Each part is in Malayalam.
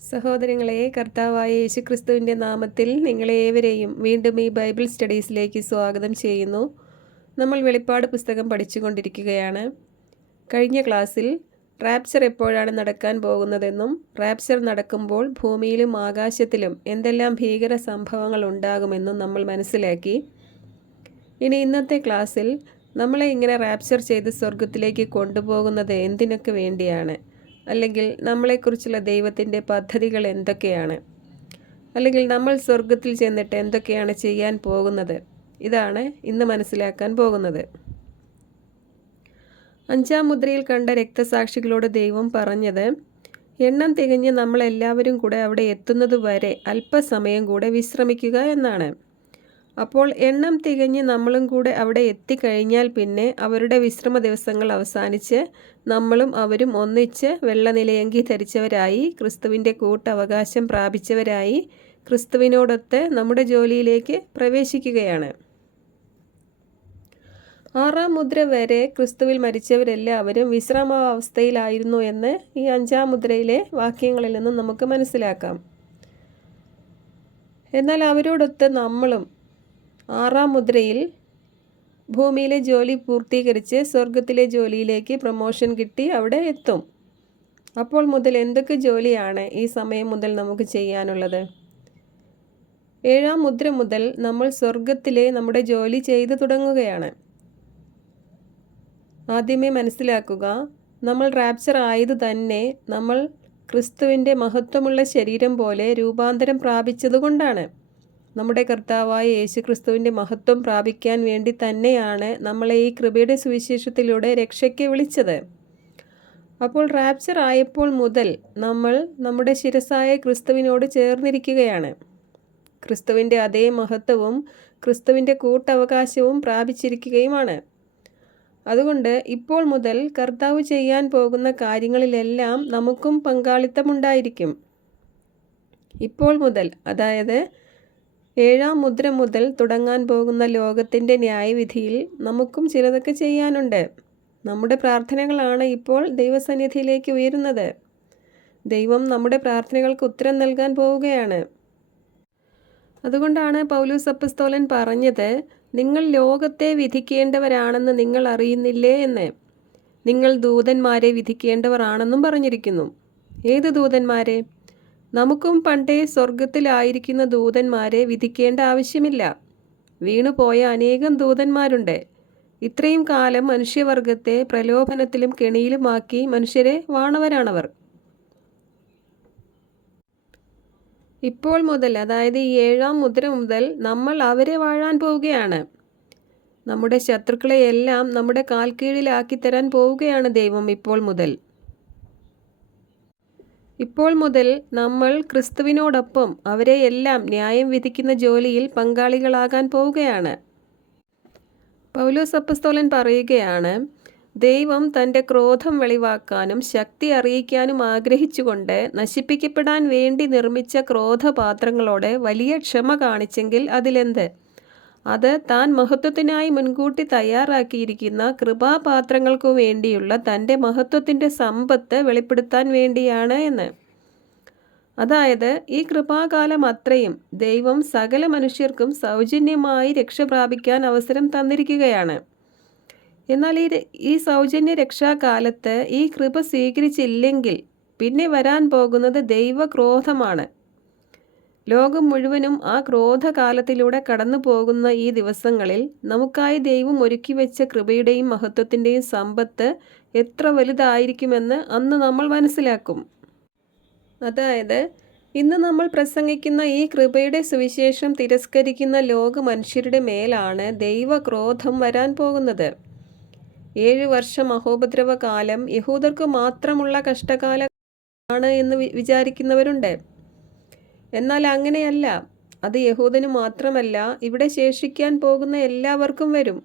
സഹോദരങ്ങളെ, കർത്താവായ യേശുക്രിസ്തുവിൻ്റെ നാമത്തിൽ നിങ്ങളേവരെയും വീണ്ടും ഈ ബൈബിൾ സ്റ്റഡീസിലേക്ക് സ്വാഗതം ചെയ്യുന്നു. നമ്മൾ വെളിപ്പാട് പുസ്തകം പഠിച്ചുകൊണ്ടിരിക്കുകയാണ്. കഴിഞ്ഞ ക്ലാസ്സിൽ റാപ്ചർ എപ്പോഴാണ് നടക്കാൻ പോകുന്നതെന്നും റാപ്ചർ നടക്കുമ്പോൾ ഭൂമിയിലും ആകാശത്തിലും എന്തെല്ലാം ഭീകര സംഭവങ്ങൾ ഉണ്ടാകുമെന്നും നമ്മൾ മനസ്സിലാക്കി. ഇനി ഇന്നത്തെ ക്ലാസ്സിൽ നമ്മളെ ഇങ്ങനെ റാപ്ചർ ചെയ്ത് സ്വർഗത്തിലേക്ക് കൊണ്ടുപോകുന്നത് എന്തിനൊക്കെ വേണ്ടിയാണ്, അല്ലെങ്കിൽ നമ്മളെക്കുറിച്ചുള്ള ദൈവത്തിൻ്റെ പദ്ധതികൾ എന്തൊക്കെയാണ്, അല്ലെങ്കിൽ നമ്മൾ സ്വർഗത്തിൽ ചെന്നിട്ട് എന്തൊക്കെയാണ് ചെയ്യാൻ പോകുന്നത്, ഇതാണ് ഇന്ന് മനസ്സിലാക്കാൻ പോകുന്നത്. 5-ാം മുദ്രയിൽ കണ്ട രക്തസാക്ഷികളോട് ദൈവം പറഞ്ഞത്, എണ്ണം തികഞ്ഞ് നമ്മളെല്ലാവരും കൂടെ അവിടെ എത്തുന്നതുവരെ അല്പസമയം കൂടെ വിശ്രമിക്കുക എന്നാണ്. അപ്പോൾ എണ്ണം തികഞ്ഞ് നമ്മളും കൂടെ അവിടെ എത്തിക്കഴിഞ്ഞാൽ പിന്നെ അവരുടെ വിശ്രമ ദിവസങ്ങൾ അവസാനിച്ച് നമ്മളും അവരും ഒന്നിച്ച് വെള്ളനിലയങ്കി ധരിച്ചവരായി ക്രിസ്തുവിൻ്റെ കൂട്ടവകാശം പ്രാപിച്ചവരായി ക്രിസ്തുവിനോടൊത്ത് നമ്മുടെ ജോലിയിലേക്ക് പ്രവേശിക്കുകയാണ്. 6-ാം മുദ്ര വരെ ക്രിസ്തുവിൽ മരിച്ചവരെല്ലാവരും വിശ്രമാവസ്ഥയിലായിരുന്നു എന്ന് ഈ 5-ാം മുദ്രയിലെ വാക്യങ്ങളിൽ നിന്നും നമുക്ക് മനസ്സിലാക്കാം. എന്നാൽ അവരോടൊത്ത് നമ്മളും 6-ാം മുദ്രയിൽ ഭൂമിയിലെ ജോലി പൂർത്തീകരിച്ച് സ്വർഗത്തിലെ ജോലിയിലേക്ക് പ്രമോഷൻ കിട്ടി അവിടെ എത്തും. അപ്പോൾ മുതൽ എന്തൊക്കെ ജോലിയാണ് ഈ സമയം മുതൽ നമുക്ക് ചെയ്യാനുള്ളത്? 7-ാം മുദ്ര മുതൽ നമ്മൾ സ്വർഗത്തിലെ നമ്മുടെ ജോലി ചെയ്തു തുടങ്ങുകയാണ്. ആദ്യമേ മനസ്സിലാക്കുക, നമ്മൾ റാപ്ചർ ആയത് തന്നെ നമ്മൾ ക്രിസ്തുവിൻ്റെ മഹത്വമുള്ള ശരീരം പോലെ രൂപാന്തരം പ്രാപിച്ചതുകൊണ്ടാണ്. നമ്മുടെ കർത്താവായ യേശുക്രിസ്തുവിൻ്റെ മഹത്വം പ്രാപിക്കാൻ വേണ്ടി തന്നെയാണ് നമ്മളെ ഈ കൃപയുടെ സുവിശേഷത്തിലൂടെ രക്ഷയ്ക്ക് വിളിച്ചത്. അപ്പോൾ റാപ്ചർ ആയപ്പോൾ മുതൽ നമ്മൾ നമ്മുടെ ശിരസായ ക്രിസ്തുവിനോട് ചേർന്നിരിക്കുകയാണ്. ക്രിസ്തുവിൻ്റെ അതേ മഹത്വവും ക്രിസ്തുവിൻ്റെ കൂട്ടവകാശവും പ്രാപിച്ചിരിക്കുകയുമാണ്. അതുകൊണ്ട് ഇപ്പോൾ മുതൽ കർത്താവ് ചെയ്യാൻ പോകുന്ന കാര്യങ്ങളിലെല്ലാം നമുക്കും പങ്കാളിത്തമുണ്ടായിരിക്കും. ഇപ്പോൾ മുതൽ, അതായത് 7-ാം മുദ്ര മുതൽ തുടങ്ങാൻ പോകുന്ന ലോകത്തിൻ്റെ ന്യായവിധിയിൽ നമുക്കും ചിലതൊക്കെ ചെയ്യാനുണ്ട്. നമ്മുടെ പ്രാർത്ഥനകളാണ് ഇപ്പോൾ ദൈവസന്നിധിയിലേക്ക് ഉയരുന്നത്. ദൈവം നമ്മുടെ പ്രാർത്ഥനകൾക്ക് ഉത്തരം നൽകാൻ പോവുകയാണ്. അതുകൊണ്ടാണ് പൗലോസ് അപ്പസ്തോലൻ പറഞ്ഞത്, നിങ്ങൾ ലോകത്തെ വിധിക്കേണ്ടവരാണെന്ന് നിങ്ങൾ അറിയുന്നില്ലേ എന്ന്. നിങ്ങൾ ദൂതന്മാരെ വിധിക്കേണ്ടവർ ആണെന്നും പറഞ്ഞിരിക്കുന്നു. ഏത് ദൂതന്മാരെ? നമുക്കും പണ്ടേ സ്വർഗത്തിലായിരിക്കുന്ന ദൂതന്മാരെ വിധിക്കേണ്ട ആവശ്യമില്ല. വീണുപോയ അനേകം ദൂതന്മാരുണ്ട്. ഇത്രയും കാലം മനുഷ്യവർഗത്തെ പ്രലോഭനത്തിലും കെണിയിലുമാക്കി മനുഷ്യരെ വാണവരാണവർ. ഇപ്പോൾ മുതൽ, അതായത് ഈ 7-ാം മുദ്ര മുതൽ നമ്മൾ അവരെ വാഴാൻ പോവുകയാണ്. നമ്മുടെ ശത്രുക്കളെയെല്ലാം നമ്മുടെ കാൽക്കീഴിലാക്കി തരാൻ പോവുകയാണ് ദൈവം. ഇപ്പോൾ മുതൽ നമ്മൾ ക്രിസ്തുവിനോടൊപ്പം അവരെയെല്ലാം ന്യായം വിധിക്കുന്ന ജോലിയിൽ പങ്കാളികളാകാൻ പോവുകയാണ്. പൗലോസ് അപ്പസ്തോലൻ പറയുകയാണ്, ദൈവം തൻ്റെ ക്രോധം വെളിവാക്കാനും ശക്തി അറിയിക്കാനും ആഗ്രഹിച്ചുകൊണ്ട് നശിപ്പിക്കപ്പെടാൻ വേണ്ടി നിർമ്മിച്ച ക്രോധപാത്രങ്ങളോട് വലിയ ക്ഷമ കാണിച്ചെങ്കിൽ അതിലെന്ത്? അത് താൻ മഹത്വത്തിനായി മുൻകൂട്ടി തയ്യാറാക്കിയിരിക്കുന്ന കൃപാപാത്രങ്ങൾക്കു വേണ്ടിയുള്ള തൻ്റെ മഹത്വത്തിൻ്റെ സമ്പത്ത് വെളിപ്പെടുത്താൻ വേണ്ടിയാണ് എന്ന്. അതായത് ഈ കൃപാകാലം അത്രയും ദൈവം സകല മനുഷ്യർക്കും സൗജന്യമായി രക്ഷ പ്രാപിക്കാൻ അവസരം തന്നിരിക്കുകയാണ്. എന്നാൽ ഈ സൗജന്യ രക്ഷാകാലത്ത് ഈ കൃപ സ്വീകരിച്ചില്ലെങ്കിൽ പിന്നെ വരാൻ പോകുന്നത് ദൈവക്രോധമാണ്. ലോകം മുഴുവനും ആ ക്രോധകാലത്തിലൂടെ കടന്നു പോകുന്ന ഈ ദിവസങ്ങളിൽ നമുക്കായി ദൈവം ഒരുക്കി വെച്ച കൃപയുടെയും മഹത്വത്തിൻ്റെയും സമ്പത്ത് എത്ര വലുതായിരിക്കുമെന്ന് അന്ന് നമ്മൾ മനസ്സിലാക്കും. അതായത് ഇന്ന് നമ്മൾ പ്രസംഗിക്കുന്ന ഈ കൃപയുടെ സുവിശേഷം തിരസ്കരിക്കുന്ന ലോക മനുഷ്യരുടെ മേലാണ് ദൈവക്രോധം വരാൻ പോകുന്നത്. 7 വർഷം മഹോപദ്രവകാലം യഹൂദർക്ക് മാത്രമുള്ള കഷ്ടകാലമാണ് എന്ന് വിചാരിക്കുന്നവരുണ്ട്. എന്നാൽ അങ്ങനെയല്ല. അത് യഹൂദന് മാത്രമല്ല, ഇവിടെ ശേഷിക്കാൻ പോകുന്ന എല്ലാവർക്കും വരും.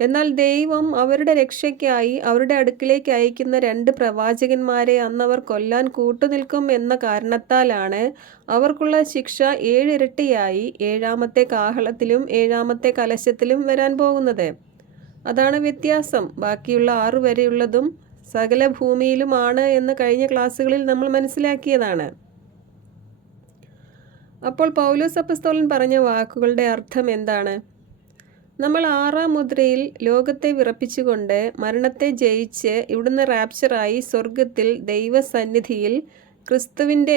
എന്നാൽ ദൈവം അവരുടെ രക്ഷയ്ക്കായി അവരുടെ അടുക്കിലേക്ക് അയക്കുന്ന 2 പ്രവാചകന്മാരെ അന്നവർ കൊല്ലാൻ കൂട്ടുനിൽക്കും എന്ന കാരണത്താലാണ് അവർക്കുള്ള ശിക്ഷ 7 ഇരട്ടിയായി 7-ാമത്തെ കാഹളത്തിലും 7-ാമത്തെ കലശത്തിലും വരാൻ പോകുന്നത്. അതാണ് വ്യത്യാസം. ബാക്കിയുള്ള 6 വരെയുള്ളതും സകല ഭൂമിയിലുമാണ് എന്ന് കഴിഞ്ഞ ക്ലാസ്സുകളിൽ നമ്മൾ മനസ്സിലാക്കിയതാണ്. അപ്പോൾ പൗലോസ് അപ്പസ്തോലൻ പറഞ്ഞ വാക്കുകളുടെ അർത്ഥം എന്താണ്? നമ്മൾ 6-ാം മുദ്രയിൽ ലോകത്തെ വിറപ്പിച്ചുകൊണ്ട് മരണത്തെ ജയിച്ച് ഇവിടുന്ന് റാപ്ചറായി സ്വർഗത്തിൽ ദൈവസന്നിധിയിൽ ക്രിസ്തുവിൻ്റെ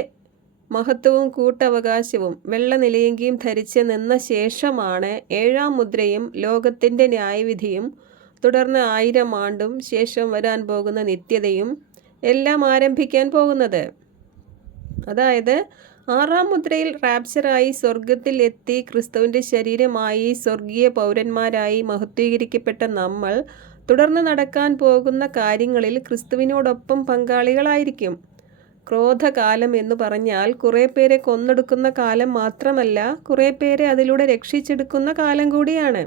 മഹത്വവും കൂട്ടവകാശവും വെള്ള നിലയങ്കിയും ധരിച്ച് നിന്ന ശേഷമാണ് 7-ാം മുദ്രയും ലോകത്തിൻ്റെ ന്യായവിധിയും തുടർന്ന് 1000 ആണ്ടും ശേഷം വരാൻ പോകുന്ന നിത്യതയും എല്ലാം ആരംഭിക്കാൻ പോകുന്നത്. അതായത് 6-ാം മുദ്രയിൽ റാപ്ചറായി സ്വർഗത്തിൽ എത്തി ക്രിസ്തുവിൻ്റെ ശരീരമായി സ്വർഗീയ പൗരന്മാരായി മഹത്വീകരിക്കപ്പെട്ട നമ്മൾ തുടർന്ന് നടക്കാൻ പോകുന്ന കാര്യങ്ങളിൽ ക്രിസ്തുവിനോടൊപ്പം പങ്കാളികളായിരിക്കും. ക്രോധകാലം എന്ന് പറഞ്ഞാൽ കുറേ പേരെ കൊന്നൊടുക്കുന്ന കാലം മാത്രമല്ല, കുറേ പേരെ അതിലൂടെ രക്ഷിച്ചെടുക്കുന്ന കാലം കൂടിയാണ്.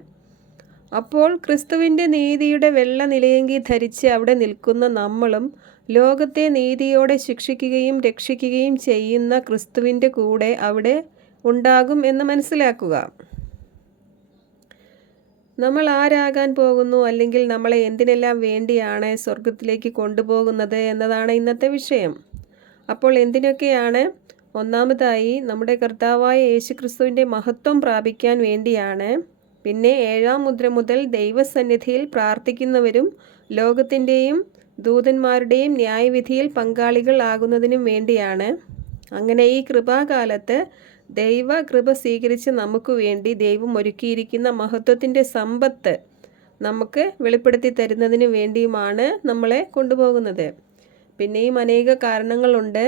അപ്പോൾ ക്രിസ്തുവിൻ്റെ നീതിയുടെ വെള്ള നിലയങ്കി ധരിച്ച് അവിടെ നിൽക്കുന്ന നമ്മളും ലോകത്തെ നീതിയോടെ ശിക്ഷിക്കുകയും രക്ഷിക്കുകയും ചെയ്യുന്ന ക്രിസ്തുവിൻ്റെ കൂടെ അവിടെ ഉണ്ടാകും എന്ന് മനസ്സിലാക്കുക. നമ്മൾ ആരാകാൻ പോകുന്നു, അല്ലെങ്കിൽ നമ്മളെ എന്തിനെല്ലാം വേണ്ടിയാണ് സ്വർഗത്തിലേക്ക് കൊണ്ടുപോകുന്നത് എന്നതാണ് ഇന്നത്തെ വിഷയം. അപ്പോൾ എന്തിനൊക്കെയാണ്? ഒന്നാമതായി നമ്മുടെ കർത്താവായ യേശുക്രിസ്തുവിൻ്റെ മഹത്വം പ്രാപിക്കാൻ വേണ്ടിയാണ്. പിന്നെ 7-ാം മുദ്ര മുതൽ ദൈവസന്നിധിയിൽ പ്രാർത്ഥിക്കുന്നവരും ലോകത്തിൻ്റെയും ദൂതന്മാരുടെയും ന്യായവിധിയിൽ പങ്കാളികൾ ആകുന്നതിനും വേണ്ടിയാണ്. അങ്ങനെ ഈ കൃപാകാലത്ത് ദൈവ കൃപ സ്വീകരിച്ച് നമുക്ക് വേണ്ടി ദൈവം ഒരുക്കിയിരിക്കുന്ന മഹത്വത്തിൻ്റെ സമ്പത്ത് നമുക്ക് വെളിപ്പെടുത്തി തരുന്നതിന് വേണ്ടിയുമാണ് നമ്മളെ കൊണ്ടുപോകുന്നത്. പിന്നെയും അനേക കാരണങ്ങളുണ്ട്.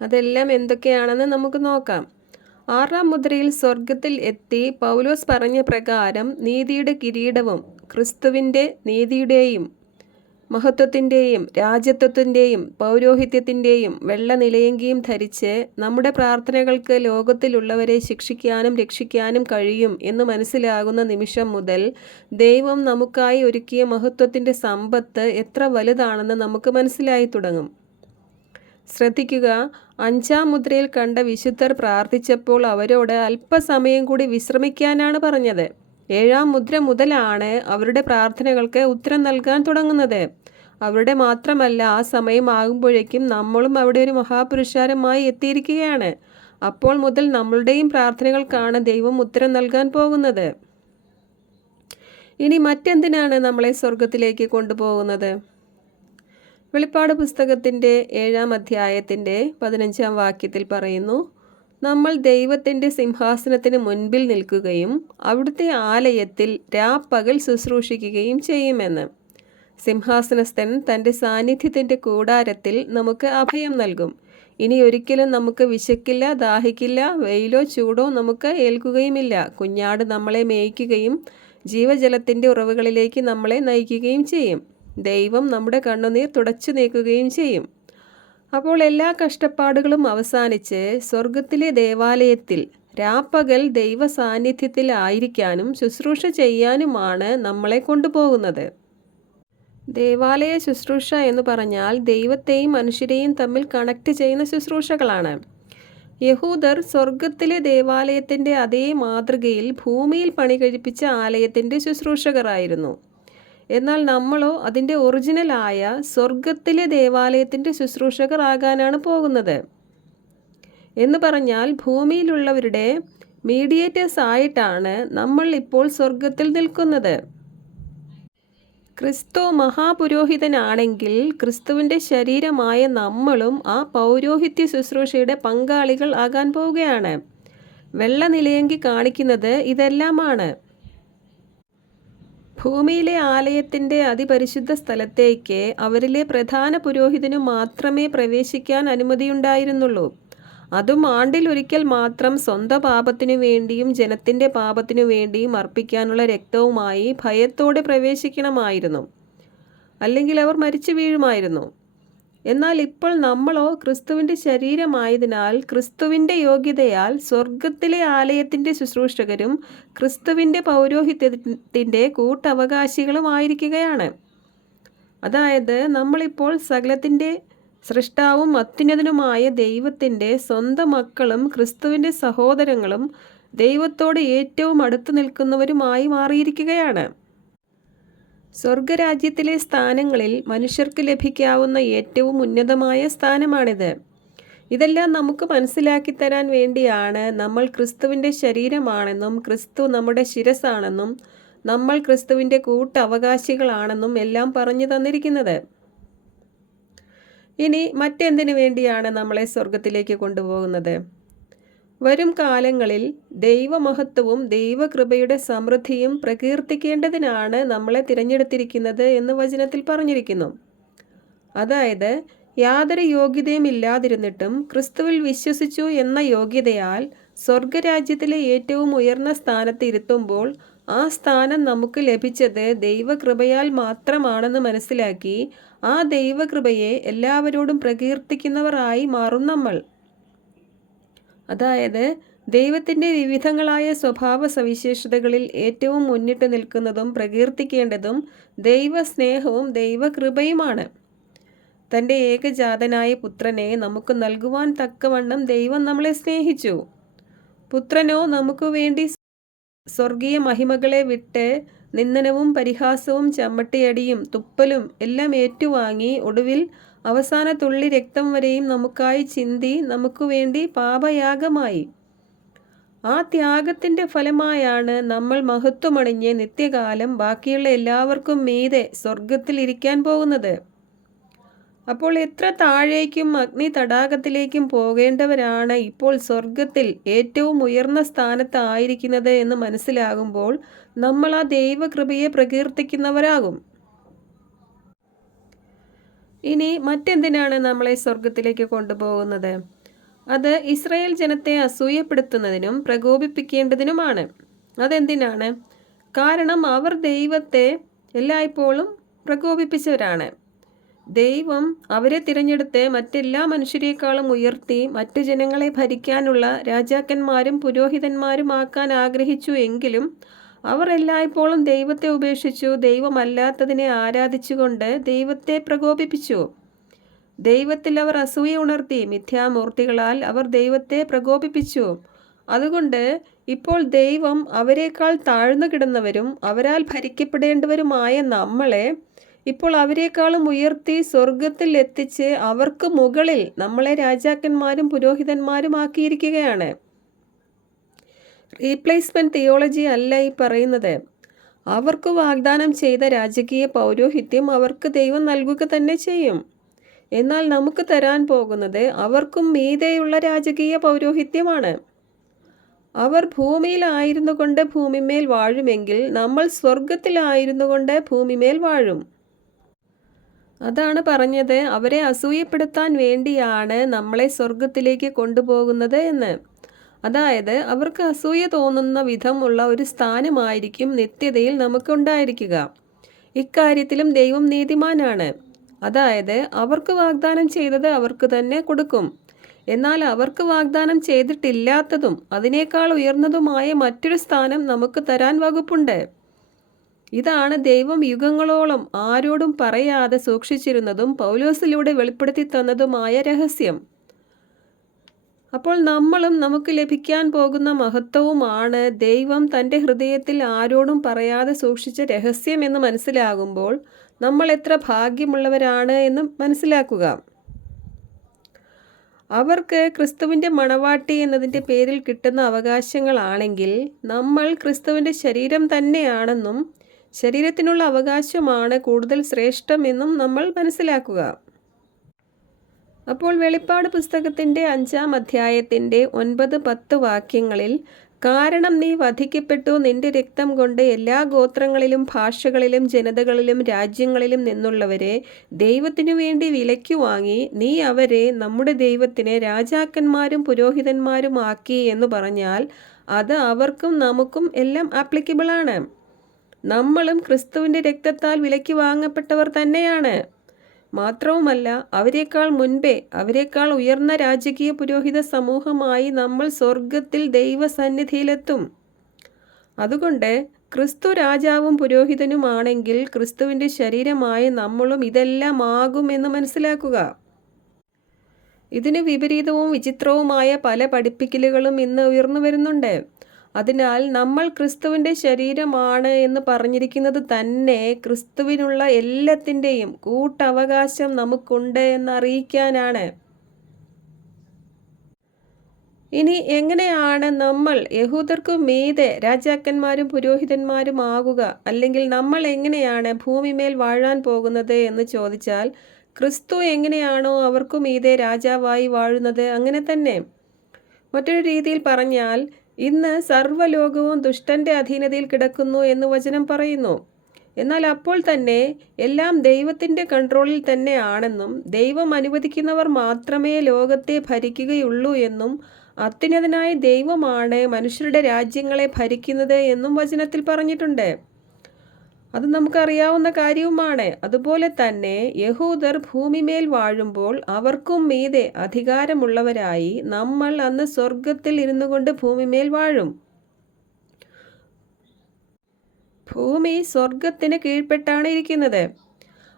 അതെല്ലാം എന്തൊക്കെയാണെന്ന് നമുക്ക് നോക്കാം. 6-ാം മുദ്രയിൽ സ്വർഗത്തിൽ എത്തി പൗലോസ് പറഞ്ഞ പ്രകാരം നീതിയുടെ കിരീടവും ക്രിസ്തുവിൻ്റെ നീതിയുടെയും മഹത്വത്തിൻ്റെയും രാജത്വത്തിൻ്റെയും പൗരോഹിത്യത്തിൻ്റെയും വെള്ള നിലയങ്കിയും ധരിച്ച് നമ്മുടെ പ്രാർത്ഥനകൾക്ക് ലോകത്തിലുള്ളവരെ ശിക്ഷിക്കാനും രക്ഷിക്കാനും കഴിയും എന്ന് മനസ്സിലാകുന്ന നിമിഷം മുതൽ ദൈവം നമുക്കായി ഒരുക്കിയ മഹത്വത്തിൻ്റെ സമ്പത്ത് എത്ര വലുതാണെന്ന് നമുക്ക് മനസ്സിലായി തുടങ്ങും. ശ്രദ്ധിക്കുക, 5-ാം മുദ്രയിൽ കണ്ട വിശുദ്ധർ പ്രാർത്ഥിച്ചപ്പോൾ അവരോട് അല്പസമയം കൂടി വിശ്രമിക്കാനാണ് പറഞ്ഞത്. 7-ാം മുദ്ര മുതലാണ് അവരുടെ പ്രാർത്ഥനകൾക്ക് ഉത്തരം നൽകാൻ തുടങ്ങുന്നത്. അവരുടെ മാത്രമല്ല, ആ സമയമാകുമ്പോഴേക്കും നമ്മളും അവിടെ ഒരു മഹാപുരുഷാരമായി എത്തിയിരിക്കുകയാണ്. അപ്പോൾ മുതൽ നമ്മളുടെയും പ്രാർത്ഥനകൾക്കാണ് ദൈവം ഉത്തരം നൽകാൻ പോകുന്നത്. ഇനി മറ്റെന്തിനാണ് നമ്മളെ സ്വർഗത്തിലേക്ക് കൊണ്ടുപോകുന്നത്? വെളിപ്പാട് പുസ്തകത്തിൻ്റെ 7-ാം അധ്യായത്തിൻ്റെ 15-ാം വാക്യത്തിൽ പറയുന്നു, നമ്മൾ ദൈവത്തിൻ്റെ സിംഹാസനത്തിന് മുൻപിൽ നിൽക്കുകയും അവിടുത്തെ ആലയത്തിൽ രാപ്പകൽ ശുശ്രൂഷിക്കുകയും ചെയ്യുമെന്ന്. സിംഹാസനസ്ഥൻ തൻ്റെ സാന്നിധ്യത്തിൻ്റെ കൂടാരത്തിൽ നമുക്ക് അഭയം നൽകും. ഇനി ഒരിക്കലും നമുക്ക് വിശക്കില്ല, ദാഹിക്കില്ല, വെയിലോ ചൂടോ നമുക്ക് ഏൽക്കുകയുമില്ല. കുഞ്ഞാട് നമ്മളെ മേയ്ക്കുകയും ജീവജലത്തിൻ്റെ ഉറവുകളിലേക്ക് നമ്മളെ നയിക്കുകയും ചെയ്യും. ദൈവം നമ്മുടെ കണ്ണുനീർ തുടച്ചു നീക്കുകയും ചെയ്യും. അപ്പോൾ എല്ലാ കഷ്ടപ്പാടുകളും അവസാനിച്ച് സ്വർഗത്തിലെ ദേവാലയത്തിൽ രാപ്പകൽ ദൈവ സാന്നിധ്യത്തിൽ ആയിരിക്കാനും ശുശ്രൂഷ ചെയ്യാനുമാണ് നമ്മളെ കൊണ്ടുപോകുന്നത്. ദേവാലയ ശുശ്രൂഷ എന്ന് പറഞ്ഞാൽ ദൈവത്തെയും മനുഷ്യരെയും തമ്മിൽ കണക്ട് ചെയ്യുന്ന ശുശ്രൂഷകളാണ്. യഹൂദർ സ്വർഗത്തിലെ ദേവാലയത്തിൻ്റെ അതേ മാതൃകയിൽ ഭൂമിയിൽ പണി കഴിപ്പിച്ച ആലയത്തിൻ്റെ ശുശ്രൂഷകരായിരുന്നു. എന്നാൽ നമ്മളോ അതിൻ്റെ ഒറിജിനലായ സ്വർഗത്തിലെ ദേവാലയത്തിൻ്റെ ശുശ്രൂഷകർ ആകാനാണ് പോകുന്നത്. എന്ന് പറഞ്ഞാൽ ഭൂമിയിലുള്ളവരുടെ മീഡിയേറ്റേഴ്സ് ആയിട്ടാണ് നമ്മൾ ഇപ്പോൾ സ്വർഗത്തിൽ നിൽക്കുന്നത്. ക്രിസ്തു മഹാപുരോഹിതനാണെങ്കിൽ ക്രിസ്തുവിൻ്റെ ശരീരമായ നമ്മളും ആ പൗരോഹിത്യ ശുശ്രൂഷയുടെ പങ്കാളികൾ ആകാൻ പോവുകയാണ്. വെള്ള നിലയങ്കി കാണിക്കുന്നത് ഇതെല്ലാമാണ്. ഭൂമിയിലെ ആലയത്തിൻ്റെ അതിപരിശുദ്ധ സ്ഥലത്തേക്ക് അവരിലെ പ്രധാന പുരോഹിതനു മാത്രമേ പ്രവേശിക്കാൻ അനുമതിയുണ്ടായിരുന്നുള്ളൂ. അതും ആണ്ടിലൊരിക്കൽ മാത്രം സ്വന്തം പാപത്തിനു വേണ്ടിയും ജനത്തിൻ്റെ പാപത്തിനു വേണ്ടിയും അർപ്പിക്കാനുള്ള രക്തവുമായി ഭയത്തോടെ പ്രവേശിക്കണമായിരുന്നു. അല്ലെങ്കിൽ അവർ മരിച്ചു വീഴുമായിരുന്നു. എന്നാൽ ഇപ്പോൾ നമ്മളോ ക്രിസ്തുവിൻ്റെ ശരീരമായതിനാൽ ക്രിസ്തുവിൻ്റെ യോഗ്യതയാൽ സ്വർഗത്തിലെ ആലയത്തിൻ്റെ ശുശ്രൂഷകരും ക്രിസ്തുവിൻ്റെ പൗരോഹിത്യത്തിൻ്റെ കൂട്ടവകാശികളും ആയിരിക്കുകയാണ്. അതായത് നമ്മളിപ്പോൾ സകലത്തിൻ്റെ സൃഷ്ടാവും അത്യുന്നതനുമായ ദൈവത്തിൻ്റെ സ്വന്തം മക്കളും ക്രിസ്തുവിൻ്റെ സഹോദരങ്ങളും ദൈവത്തോട് ഏറ്റവും അടുത്ത് നിൽക്കുന്നവരുമായി മാറിയിരിക്കുകയാണ്. സ്വർഗരാജ്യത്തിലെ സ്ഥാനങ്ങളിൽ മനുഷ്യർക്ക് ലഭിക്കാവുന്ന ഏറ്റവും ഉന്നതമായ സ്ഥാനമാണിത്. ഇതെല്ലാം നമുക്ക് മനസ്സിലാക്കി തരാൻ വേണ്ടിയാണ് നമ്മൾ ക്രിസ്തുവിൻ്റെ ശരീരമാണെന്നും ക്രിസ്തു നമ്മുടെ ശിരസാണെന്നും നമ്മൾ ക്രിസ്തുവിൻ്റെ കൂട്ടവകാശികളാണെന്നും എല്ലാം പറഞ്ഞു തന്നിരിക്കുന്നത്. ഇനി മറ്റെന്തിനു വേണ്ടിയാണ് നമ്മളെ സ്വർഗത്തിലേക്ക് കൊണ്ടുപോകുന്നത്? വരും കാലങ്ങളിൽ ദൈവമഹത്വവും ദൈവകൃപയുടെ സമൃദ്ധിയും പ്രകീർത്തിക്കേണ്ടതിനാണ് നമ്മളെ തിരഞ്ഞെടുത്തിരിക്കുന്നത് എന്ന് വചനത്തിൽ പറഞ്ഞിരിക്കുന്നു. അതായത് യാതൊരു യോഗ്യതയും ഇല്ലാതിരുന്നിട്ടും ക്രിസ്തുവിൽ വിശ്വസിച്ചു എന്ന യോഗ്യതയാൽ സ്വർഗരാജ്യത്തിലെ ഏറ്റവും ഉയർന്ന സ്ഥാനത്ത് ഇരുത്തുമ്പോൾ ആ സ്ഥാനം നമുക്ക് ലഭിച്ചത് ദൈവകൃപയാൽ മാത്രമാണെന്ന് മനസ്സിലാക്കി ആ ദൈവകൃപയെ എല്ലാവരോടും പ്രകീർത്തിക്കുന്നവരായി മാറും നമ്മൾ. അതായത് ദൈവത്തിൻ്റെ വിവിധങ്ങളായ സ്വഭാവ സവിശേഷതകളിൽ ഏറ്റവും മുന്നിട്ട് നിൽക്കുന്നതും പ്രകീർത്തിക്കേണ്ടതും ദൈവസ്നേഹവും ദൈവകൃപയുമാണ്. തൻ്റെ ഏകജാതനായ പുത്രനെ നമുക്ക് നൽകുവാൻ തക്കവണ്ണം ദൈവം നമ്മളെ സ്നേഹിച്ചു. പുത്രനോ നമുക്ക് വേണ്ടി സ്വർഗീയ മഹിമകളെ വിട്ട് നിന്ദനവും പരിഹാസവും ചമ്മട്ടിയടിയും തുപ്പലും എല്ലാം ഏറ്റുവാങ്ങി ഒടുവിൽ അവസാന തുള്ളി രക്തം വരെയും നമുക്കായി ചിന്തി നമുക്ക് വേണ്ടി പാപയാഗമായി. ആ ത്യാഗത്തിൻ്റെ ഫലമായാണ് നമ്മൾ മഹത്വമണിഞ്ഞ് നിത്യകാലം ബാക്കിയുള്ള എല്ലാവർക്കും മീതെ സ്വർഗത്തിൽ ഇരിക്കാൻ പോകുന്നത്. അപ്പോൾ എത്ര താഴേക്കും അഗ്നി തടാകത്തിലേക്കും പോകേണ്ടവരാണ് ഇപ്പോൾ സ്വർഗത്തിൽ ഏറ്റവും ഉയർന്ന സ്ഥാനത്ത് ആയിരിക്കുന്നത് എന്ന് മനസ്സിലാകുമ്പോൾ നമ്മൾ ആ ദൈവകൃപയെ പ്രകീർത്തിക്കുന്നവരാകും. ഇനി മറ്റെന്തിനാണ് നമ്മളെ സ്വർഗത്തിലേക്ക് കൊണ്ടുപോകുന്നത്? അത് ഇസ്രായേൽ ജനത്തെ അസൂയപ്പെടുത്തുന്നതിനും പ്രകോപിപ്പിക്കേണ്ടതിനുമാണ്. അതെന്തിനാണ്? കാരണം അവർ ദൈവത്തെ എല്ലായ്പ്പോഴും പ്രകോപിപ്പിച്ചവരാണ്. ദൈവം അവരെ തിരഞ്ഞെടുത്ത് മറ്റെല്ലാ മനുഷ്യരെക്കാളും ഉയർത്തി മറ്റു ജനങ്ങളെ ഭരിക്കാനുള്ള രാജാക്കന്മാരും പുരോഹിതന്മാരുമാക്കാൻ ആഗ്രഹിച്ചു. എങ്കിലും അവർ എല്ലായ്പ്പോഴും ദൈവത്തെ ഉപേക്ഷിച്ചു ദൈവമല്ലാത്തതിനെ ആരാധിച്ചുകൊണ്ട് ദൈവത്തെ പ്രകോപിപ്പിച്ചു. ദൈവത്തിൽ അവർ അസൂയ ഉണർത്തി മിഥ്യാമൂർത്തികളാൽ അവർ ദൈവത്തെ പ്രകോപിപ്പിച്ചു. അതുകൊണ്ട് ഇപ്പോൾ ദൈവം അവരെക്കാൾ താഴ്ന്നു കിടന്നവരും അവരാൽ ഭരിക്കപ്പെടേണ്ടവരുമായ നമ്മളെ ഇപ്പോൾ അവരെക്കാളും ഉയർത്തി സ്വർഗത്തിൽ എത്തിച്ച് അവർക്ക് മുകളിൽ നമ്മളെ രാജാക്കന്മാരും പുരോഹിതന്മാരും ആക്കിയിരിക്കുകയാണ്. റീപ്ലേസ്മെൻറ്റ് തിയോളജി അല്ല ഈ പറയുന്നത്. അവർക്ക് വാഗ്ദാനം ചെയ്ത രാജകീയ പൗരോഹിത്യം അവർക്ക് ദൈവം നൽകുക തന്നെ ചെയ്യും. എന്നാൽ നമുക്ക് തരാൻ പോകുന്നത് അവർക്കും മീതെയുള്ള രാജകീയ പൗരോഹിത്യമാണ്. അവർ ഭൂമിയിലായിരുന്നു കൊണ്ട് ഭൂമിമേൽ വാഴുമെങ്കിൽ നമ്മൾ സ്വർഗത്തിലായിരുന്നു കൊണ്ട് ഭൂമിമേൽ വാഴും. അതാണ് പറഞ്ഞത്, അവരെ അസൂയപ്പെടുത്താൻ വേണ്ടിയാണ് നമ്മളെ സ്വർഗത്തിലേക്ക് കൊണ്ടുപോകുന്നത് എന്ന്. അതായത് അവർക്ക് അസൂയ തോന്നുന്ന വിധമുള്ള ഒരു സ്ഥാനമായിരിക്കും നിത്യതയിൽ നമുക്കുണ്ടായിരിക്കുക. ഇക്കാര്യത്തിലും ദൈവം നീതിമാനാണ്. അതായത് അവർക്ക് വാഗ്ദാനം ചെയ്തത് അവർക്ക് തന്നെ കൊടുക്കും. എന്നാൽ അവർക്ക് വാഗ്ദാനം ചെയ്തിട്ടില്ലാത്തതും അതിനേക്കാൾ ഉയർന്നതുമായ മറ്റൊരു സ്ഥാനം നമുക്ക് തരാൻ വകുപ്പുണ്ട്. ഇതാണ് ദൈവം യുഗങ്ങളോളം ആരോടും പറയാതെ സൂക്ഷിച്ചിരുന്നതും പൗലോസിലൂടെ വെളിപ്പെടുത്തി തന്നതുമായ രഹസ്യം. അപ്പോൾ നമ്മളും നമുക്ക് ലഭിക്കാൻ പോകുന്ന മഹത്വവുമാണ് ദൈവം തൻ്റെ ഹൃദയത്തിൽ ആരോടും പറയാതെ സൂക്ഷിച്ച രഹസ്യം എന്ന് മനസ്സിലാകുമ്പോൾ നമ്മൾ എത്ര ഭാഗ്യമുള്ളവരാണ് എന്ന് മനസ്സിലാക്കുക. അവർക്ക് ക്രിസ്തുവിൻ്റെ മണവാട്ടി എന്നതിൻ്റെ പേരിൽ കിട്ടുന്ന അവകാശങ്ങളാണെങ്കിൽ നമ്മൾ ക്രിസ്തുവിൻ്റെ ശരീരം തന്നെയാണെന്നും ശരീരത്തിനുള്ള അവകാശമാണ് കൂടുതൽ ശ്രേഷ്ഠമെന്നും നമ്മൾ മനസ്സിലാക്കുക. അപ്പോൾ വെളിപ്പാട് പുസ്തകത്തിൻ്റെ 5-ാം അധ്യായത്തിൻ്റെ 9-10 വാക്യങ്ങളിൽ കാരണം നീ വധിക്കപ്പെട്ടു, നിന്റെ രക്തം കൊണ്ട് എല്ലാ ഗോത്രങ്ങളിലും ഭാഷകളിലും ജനതകളിലും രാജ്യങ്ങളിലും നിന്നുള്ളവരെ ദൈവത്തിനു വേണ്ടി വിലയ്ക്കു വാങ്ങി നീ അവരെ നമ്മുടെ ദൈവത്തിന് രാജാക്കന്മാരും പുരോഹിതന്മാരും ആക്കി എന്ന് പറഞ്ഞാൽ അത് അവർക്കും നമുക്കും എല്ലാം ആപ്ലിക്കബിളാണ്. നമ്മളും ക്രിസ്തുവിൻ്റെ രക്തത്താൽ വിലയ്ക്ക് വാങ്ങപ്പെട്ടവർ തന്നെയാണ്. മാത്രവുമല്ല അവരെക്കാൾ മുൻപേ അവരെക്കാൾ ഉയർന്ന രാജകീയ പുരോഹിത സമൂഹമായി നമ്മൾ സ്വർഗത്തിൽ ദൈവസന്നിധിയിലെത്തും. അതുകൊണ്ട് ക്രിസ്തു രാജാവും പുരോഹിതനുമാണെങ്കിൽ ക്രിസ്തുവിൻ്റെ ശരീരമായ നമ്മളും ഇതെല്ലാം ആകുമെന്ന് മനസ്സിലാക്കുക. ഇതിന് വിപരീതവും വിചിത്രവുമായ പല പഠിപ്പിക്കലുകളും ഇന്ന് ഉയർന്നു വരുന്നുണ്ട്. അതിനാൽ നമ്മൾ ക്രിസ്തുവിൻ്റെ ശരീരമാണ് എന്ന് പറഞ്ഞിരിക്കുന്നത് തന്നെ ക്രിസ്തുവിനുള്ള എല്ലാത്തിൻ്റെയും കൂട്ടവകാശം നമുക്കുണ്ട് എന്നറിയിക്കാനാണ്. ഇനി എങ്ങനെയാണ് നമ്മൾ യഹൂദർക്കു മീതെ രാജാക്കന്മാരും പുരോഹിതന്മാരും ആകുക, അല്ലെങ്കിൽ നമ്മൾ എങ്ങനെയാണ് ഭൂമിമേൽ വാഴാൻ പോകുന്നത് എന്ന് ചോദിച്ചാൽ, ക്രിസ്തു എങ്ങനെയാണോ അവർക്കു മീതെ രാജാവായി വാഴുന്നത് അങ്ങനെ തന്നെ. മറ്റൊരു രീതിയിൽ പറഞ്ഞാൽ, ഇന്ന് സർവ്വലോകവും ദുഷ്ടന്റെ അധീനതയിൽ കിടക്കുന്നു എന്ന് വചനം പറയുന്നു. എന്നാൽ അപ്പോൾ തന്നെ എല്ലാം ദൈവത്തിൻ്റെ കൺട്രോളിൽ തന്നെ ആണെന്നും ദൈവം അനുവദിക്കുന്നവർ മാത്രമേ ലോകത്തെ ഭരിക്കുകയുള്ളൂ എന്നും അത്യുന്നതനായ ദൈവമാണ് മനുഷ്യരുടെ രാജ്യങ്ങളെ ഭരിക്കുന്നത് എന്നും വചനത്തിൽ പറഞ്ഞിട്ടുണ്ട്. അത് നമുക്കറിയാവുന്ന കാര്യവുമാണ്. അതുപോലെ തന്നെ യഹൂദർ ഭൂമിമേൽ വാഴുമ്പോൾ അവർക്കും മീതെ അധികാരമുള്ളവരായി നമ്മൾ അന്ന് സ്വർഗത്തിൽ ഇരുന്നു കൊണ്ട് ഭൂമിമേൽ വാഴും. ഭൂമി സ്വർഗത്തിന് കീഴ്പ്പെട്ടാണ് ഇരിക്കുന്നത്.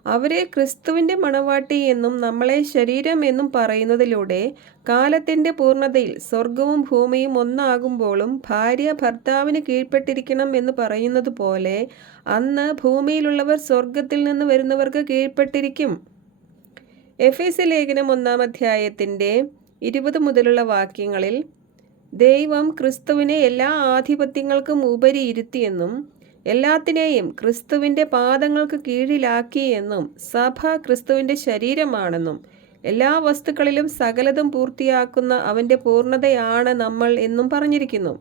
അവരെ ക്രിസ്തുവിൻ്റെ മണവാട്ടി എന്നും നമ്മളെ ശരീരം എന്നും പറയുന്നതിലൂടെ കാലത്തിൻ്റെ പൂർണ്ണതയിൽ സ്വർഗവും ഭൂമിയും ഒന്നാകുമ്പോഴും ഭാര്യ ഭർത്താവിന് കീഴ്പ്പെട്ടിരിക്കണം എന്ന് പറയുന്നത് പോലെ അന്ന് ഭൂമിയിലുള്ളവർ സ്വർഗത്തിൽ നിന്ന് വരുന്നവർക്ക് കീഴ്പ്പെട്ടിരിക്കും. എഫേസ്യ ലേഖനം 1-ാം അധ്യായത്തിൻ്റെ 20 മുതലുള്ള വാക്യങ്ങളിൽ ദൈവം ക്രിസ്തുവിനെ എല്ലാ ആധിപത്യങ്ങൾക്കും ഉപരി ഇരുത്തിയെന്നും എല്ലാത്തിനെയും ക്രിസ്തുവിൻ്റെ പാദങ്ങൾക്ക് കീഴിലാക്കി എന്നും സഭ ക്രിസ്തുവിൻ്റെ ശരീരമാണെന്നും എല്ലാ വസ്തുക്കളിലും സകലതും പൂർത്തിയാക്കുന്ന അവൻ്റെ പൂർണ്ണതയാണ് നമ്മൾ എന്നും പറഞ്ഞിരിക്കുന്നു.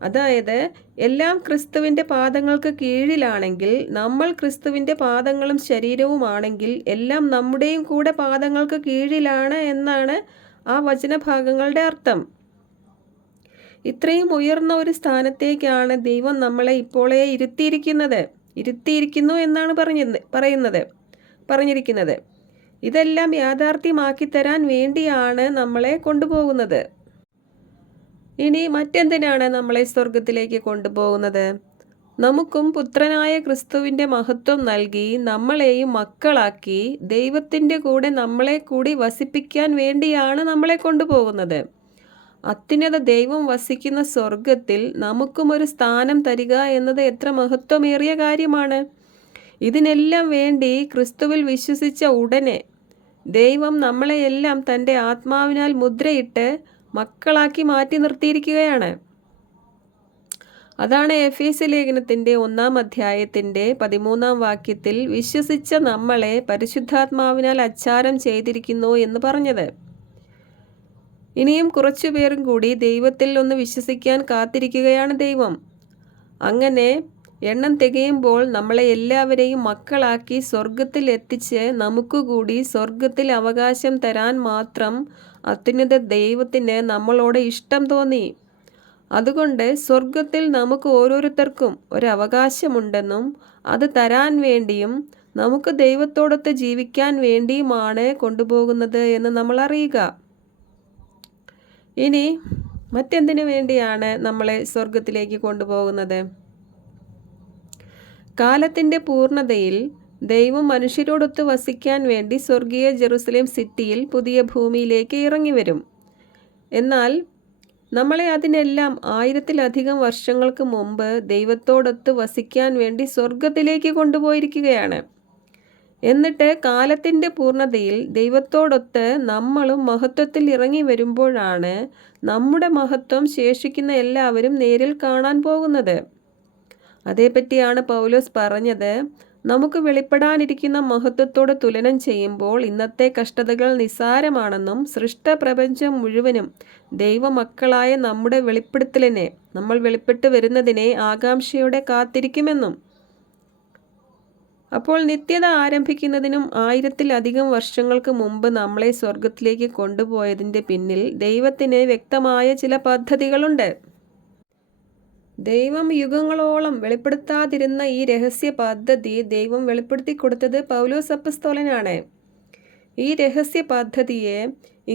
അതായത് എല്ലാം ക്രിസ്തുവിൻ്റെ പാദങ്ങൾക്ക് കീഴിലാണെങ്കിൽ, നമ്മൾ ക്രിസ്തുവിൻ്റെ പാദങ്ങളും ശരീരവുമാണെങ്കിൽ എല്ലാം നമ്മുടെയും കൂടെ പാദങ്ങൾക്ക് കീഴിലാണ് എന്നാണ് ആ വചനഭാഗങ്ങളുടെ അർത്ഥം. ഇത്രയും ഉയർന്ന ഒരു സ്ഥാനത്തേക്കാണ് ദൈവം നമ്മളെ ഇപ്പോഴേ ഇരുത്തിയിരിക്കുന്നു എന്നാണ് പറഞ്ഞിരിക്കുന്നത്. ഇതെല്ലാം യാഥാർത്ഥ്യമാക്കി തരാൻ വേണ്ടിയാണ് നമ്മളെ കൊണ്ടുപോകുന്നത്. ഇനി മറ്റെന്തിനാണ് നമ്മളെ സ്വർഗത്തിലേക്ക് കൊണ്ടുപോകുന്നത്? നമുക്കും പുത്രനായ ക്രിസ്തുവിൻ്റെ മഹത്വം നൽകി നമ്മളെയും മക്കളാക്കി ദൈവത്തിൻ്റെ കൂടെ നമ്മളെ കൂടി വസിപ്പിക്കാൻ വേണ്ടിയാണ് നമ്മളെ കൊണ്ടുപോകുന്നത്. അത്യുന്നത ദൈവം വസിക്കുന്ന സ്വർഗത്തിൽ നമുക്കും ഒരു സ്ഥാനം തരിക എന്നത് എത്ര മഹത്വമേറിയ കാര്യമാണ്. ഇതിനെല്ലാം വേണ്ടി ക്രിസ്തുവിൽ വിശ്വസിച്ച ഉടനെ ദൈവം നമ്മളെയെല്ലാം തൻ്റെ ആത്മാവിനാൽ മുദ്രയിട്ട് മക്കളാക്കി മാറ്റി നിർത്തിയിരിക്കുകയാണ്. അതാണ് എഫേസ്യ ലേഖനത്തിൻ്റെ 1-ാം അധ്യായത്തിൻ്റെ 13-ാം വാക്യത്തിൽ വിശ്വസിച്ച നമ്മളെ പരിശുദ്ധാത്മാവിനാൽ അച്ചാരം ചെയ്തിരിക്കുന്നു എന്ന് പറഞ്ഞത്. ഇനിയും കുറച്ചു പേരും കൂടി ദൈവത്തിൽ ഒന്ന് വിശ്വസിക്കാൻ കാത്തിരിക്കുകയാണ് ദൈവം. അങ്ങനെ എണ്ണം തികയുമ്പോൾ നമ്മളെ എല്ലാവരെയും മക്കളാക്കി സ്വർഗത്തിൽ എത്തിച്ച് നമുക്കുകൂടി സ്വർഗത്തിൽ അവകാശം തരാൻ മാത്രം അത്യുന്നത ദൈവത്തിന് നമ്മളോട് ഇഷ്ടം തോന്നി. അതുകൊണ്ട് സ്വർഗത്തിൽ നമുക്ക് ഓരോരുത്തർക്കും ഒരവകാശമുണ്ടെന്നും അത് തരാൻ വേണ്ടിയും നമുക്ക് ദൈവത്തോടൊത്ത് ജീവിക്കാൻ വേണ്ടിയുമാണ് കൊണ്ടുപോകുന്നത് എന്ന് നമ്മൾ അറിയുക. ഇനി മറ്റെന്തിനു വേണ്ടിയാണ് നമ്മളെ സ്വർഗത്തിലേക്ക് കൊണ്ടുപോകുന്നത്? കാലത്തിൻ്റെ പൂർണ്ണതയിൽ ദൈവം മനുഷ്യരോടൊത്ത് വസിക്കാൻ വേണ്ടി സ്വർഗീയ ജെറുസലേം സിറ്റിയിൽ പുതിയ ഭൂമിയിലേക്ക് ഇറങ്ങി വരും. എന്നാൽ നമ്മളെ അതിനെല്ലാം 1000-ലധികം വർഷങ്ങൾക്ക് മുമ്പ് ദൈവത്തോടൊത്ത് വസിക്കാൻ വേണ്ടി സ്വർഗത്തിലേക്ക് കൊണ്ടുപോയിരിക്കുകയാണ്. എന്നിട്ട് കാലത്തിൻ്റെ പൂർണ്ണതയിൽ ദൈവത്തോടൊത്ത് നമ്മളും മഹത്വത്തിൽ ഇറങ്ങി വരുമ്പോഴാണ് നമ്മുടെ മഹത്വം ശേഷിക്കുന്ന എല്ലാവരും നേരിൽ കാണാൻ പോകുന്നത്. അതേപ്പറ്റിയാണ് പൗലോസ് പറഞ്ഞത്, നമുക്ക് വെളിപ്പെടാനിരിക്കുന്ന മഹത്വത്തോട് തുലനം ചെയ്യുമ്പോൾ ഇന്നത്തെ കഷ്ടതകൾ നിസ്സാരമാണെന്നും സൃഷ്ടപ്രപഞ്ചം മുഴുവനും ദൈവമക്കളായ നമ്മുടെ വെളിപ്പെടുത്തലിനെ, നമ്മൾ വെളിപ്പെട്ടു വരുന്നതിനെ ആകാംക്ഷയോടെ കാത്തിരിക്കുമെന്നും. അപ്പോൾ നിത്യത ആരംഭിക്കുന്നതിനും 1000-ലധികം വർഷങ്ങൾക്ക് മുമ്പ് നമ്മളെ സ്വർഗത്തിലേക്ക് കൊണ്ടുപോയതിൻ്റെ പിന്നിൽ ദൈവത്തിന് വ്യക്തമായ ചില പദ്ധതികളുണ്ട്. ദൈവം യുഗങ്ങളോളം വെളിപ്പെടുത്താതിരുന്ന ഈ രഹസ്യ പദ്ധതി ദൈവം വെളിപ്പെടുത്തി കൊടുത്തത് പൗലോസ് അപ്പസ്തോലനാണ്. ഈ രഹസ്യ പദ്ധതിയെ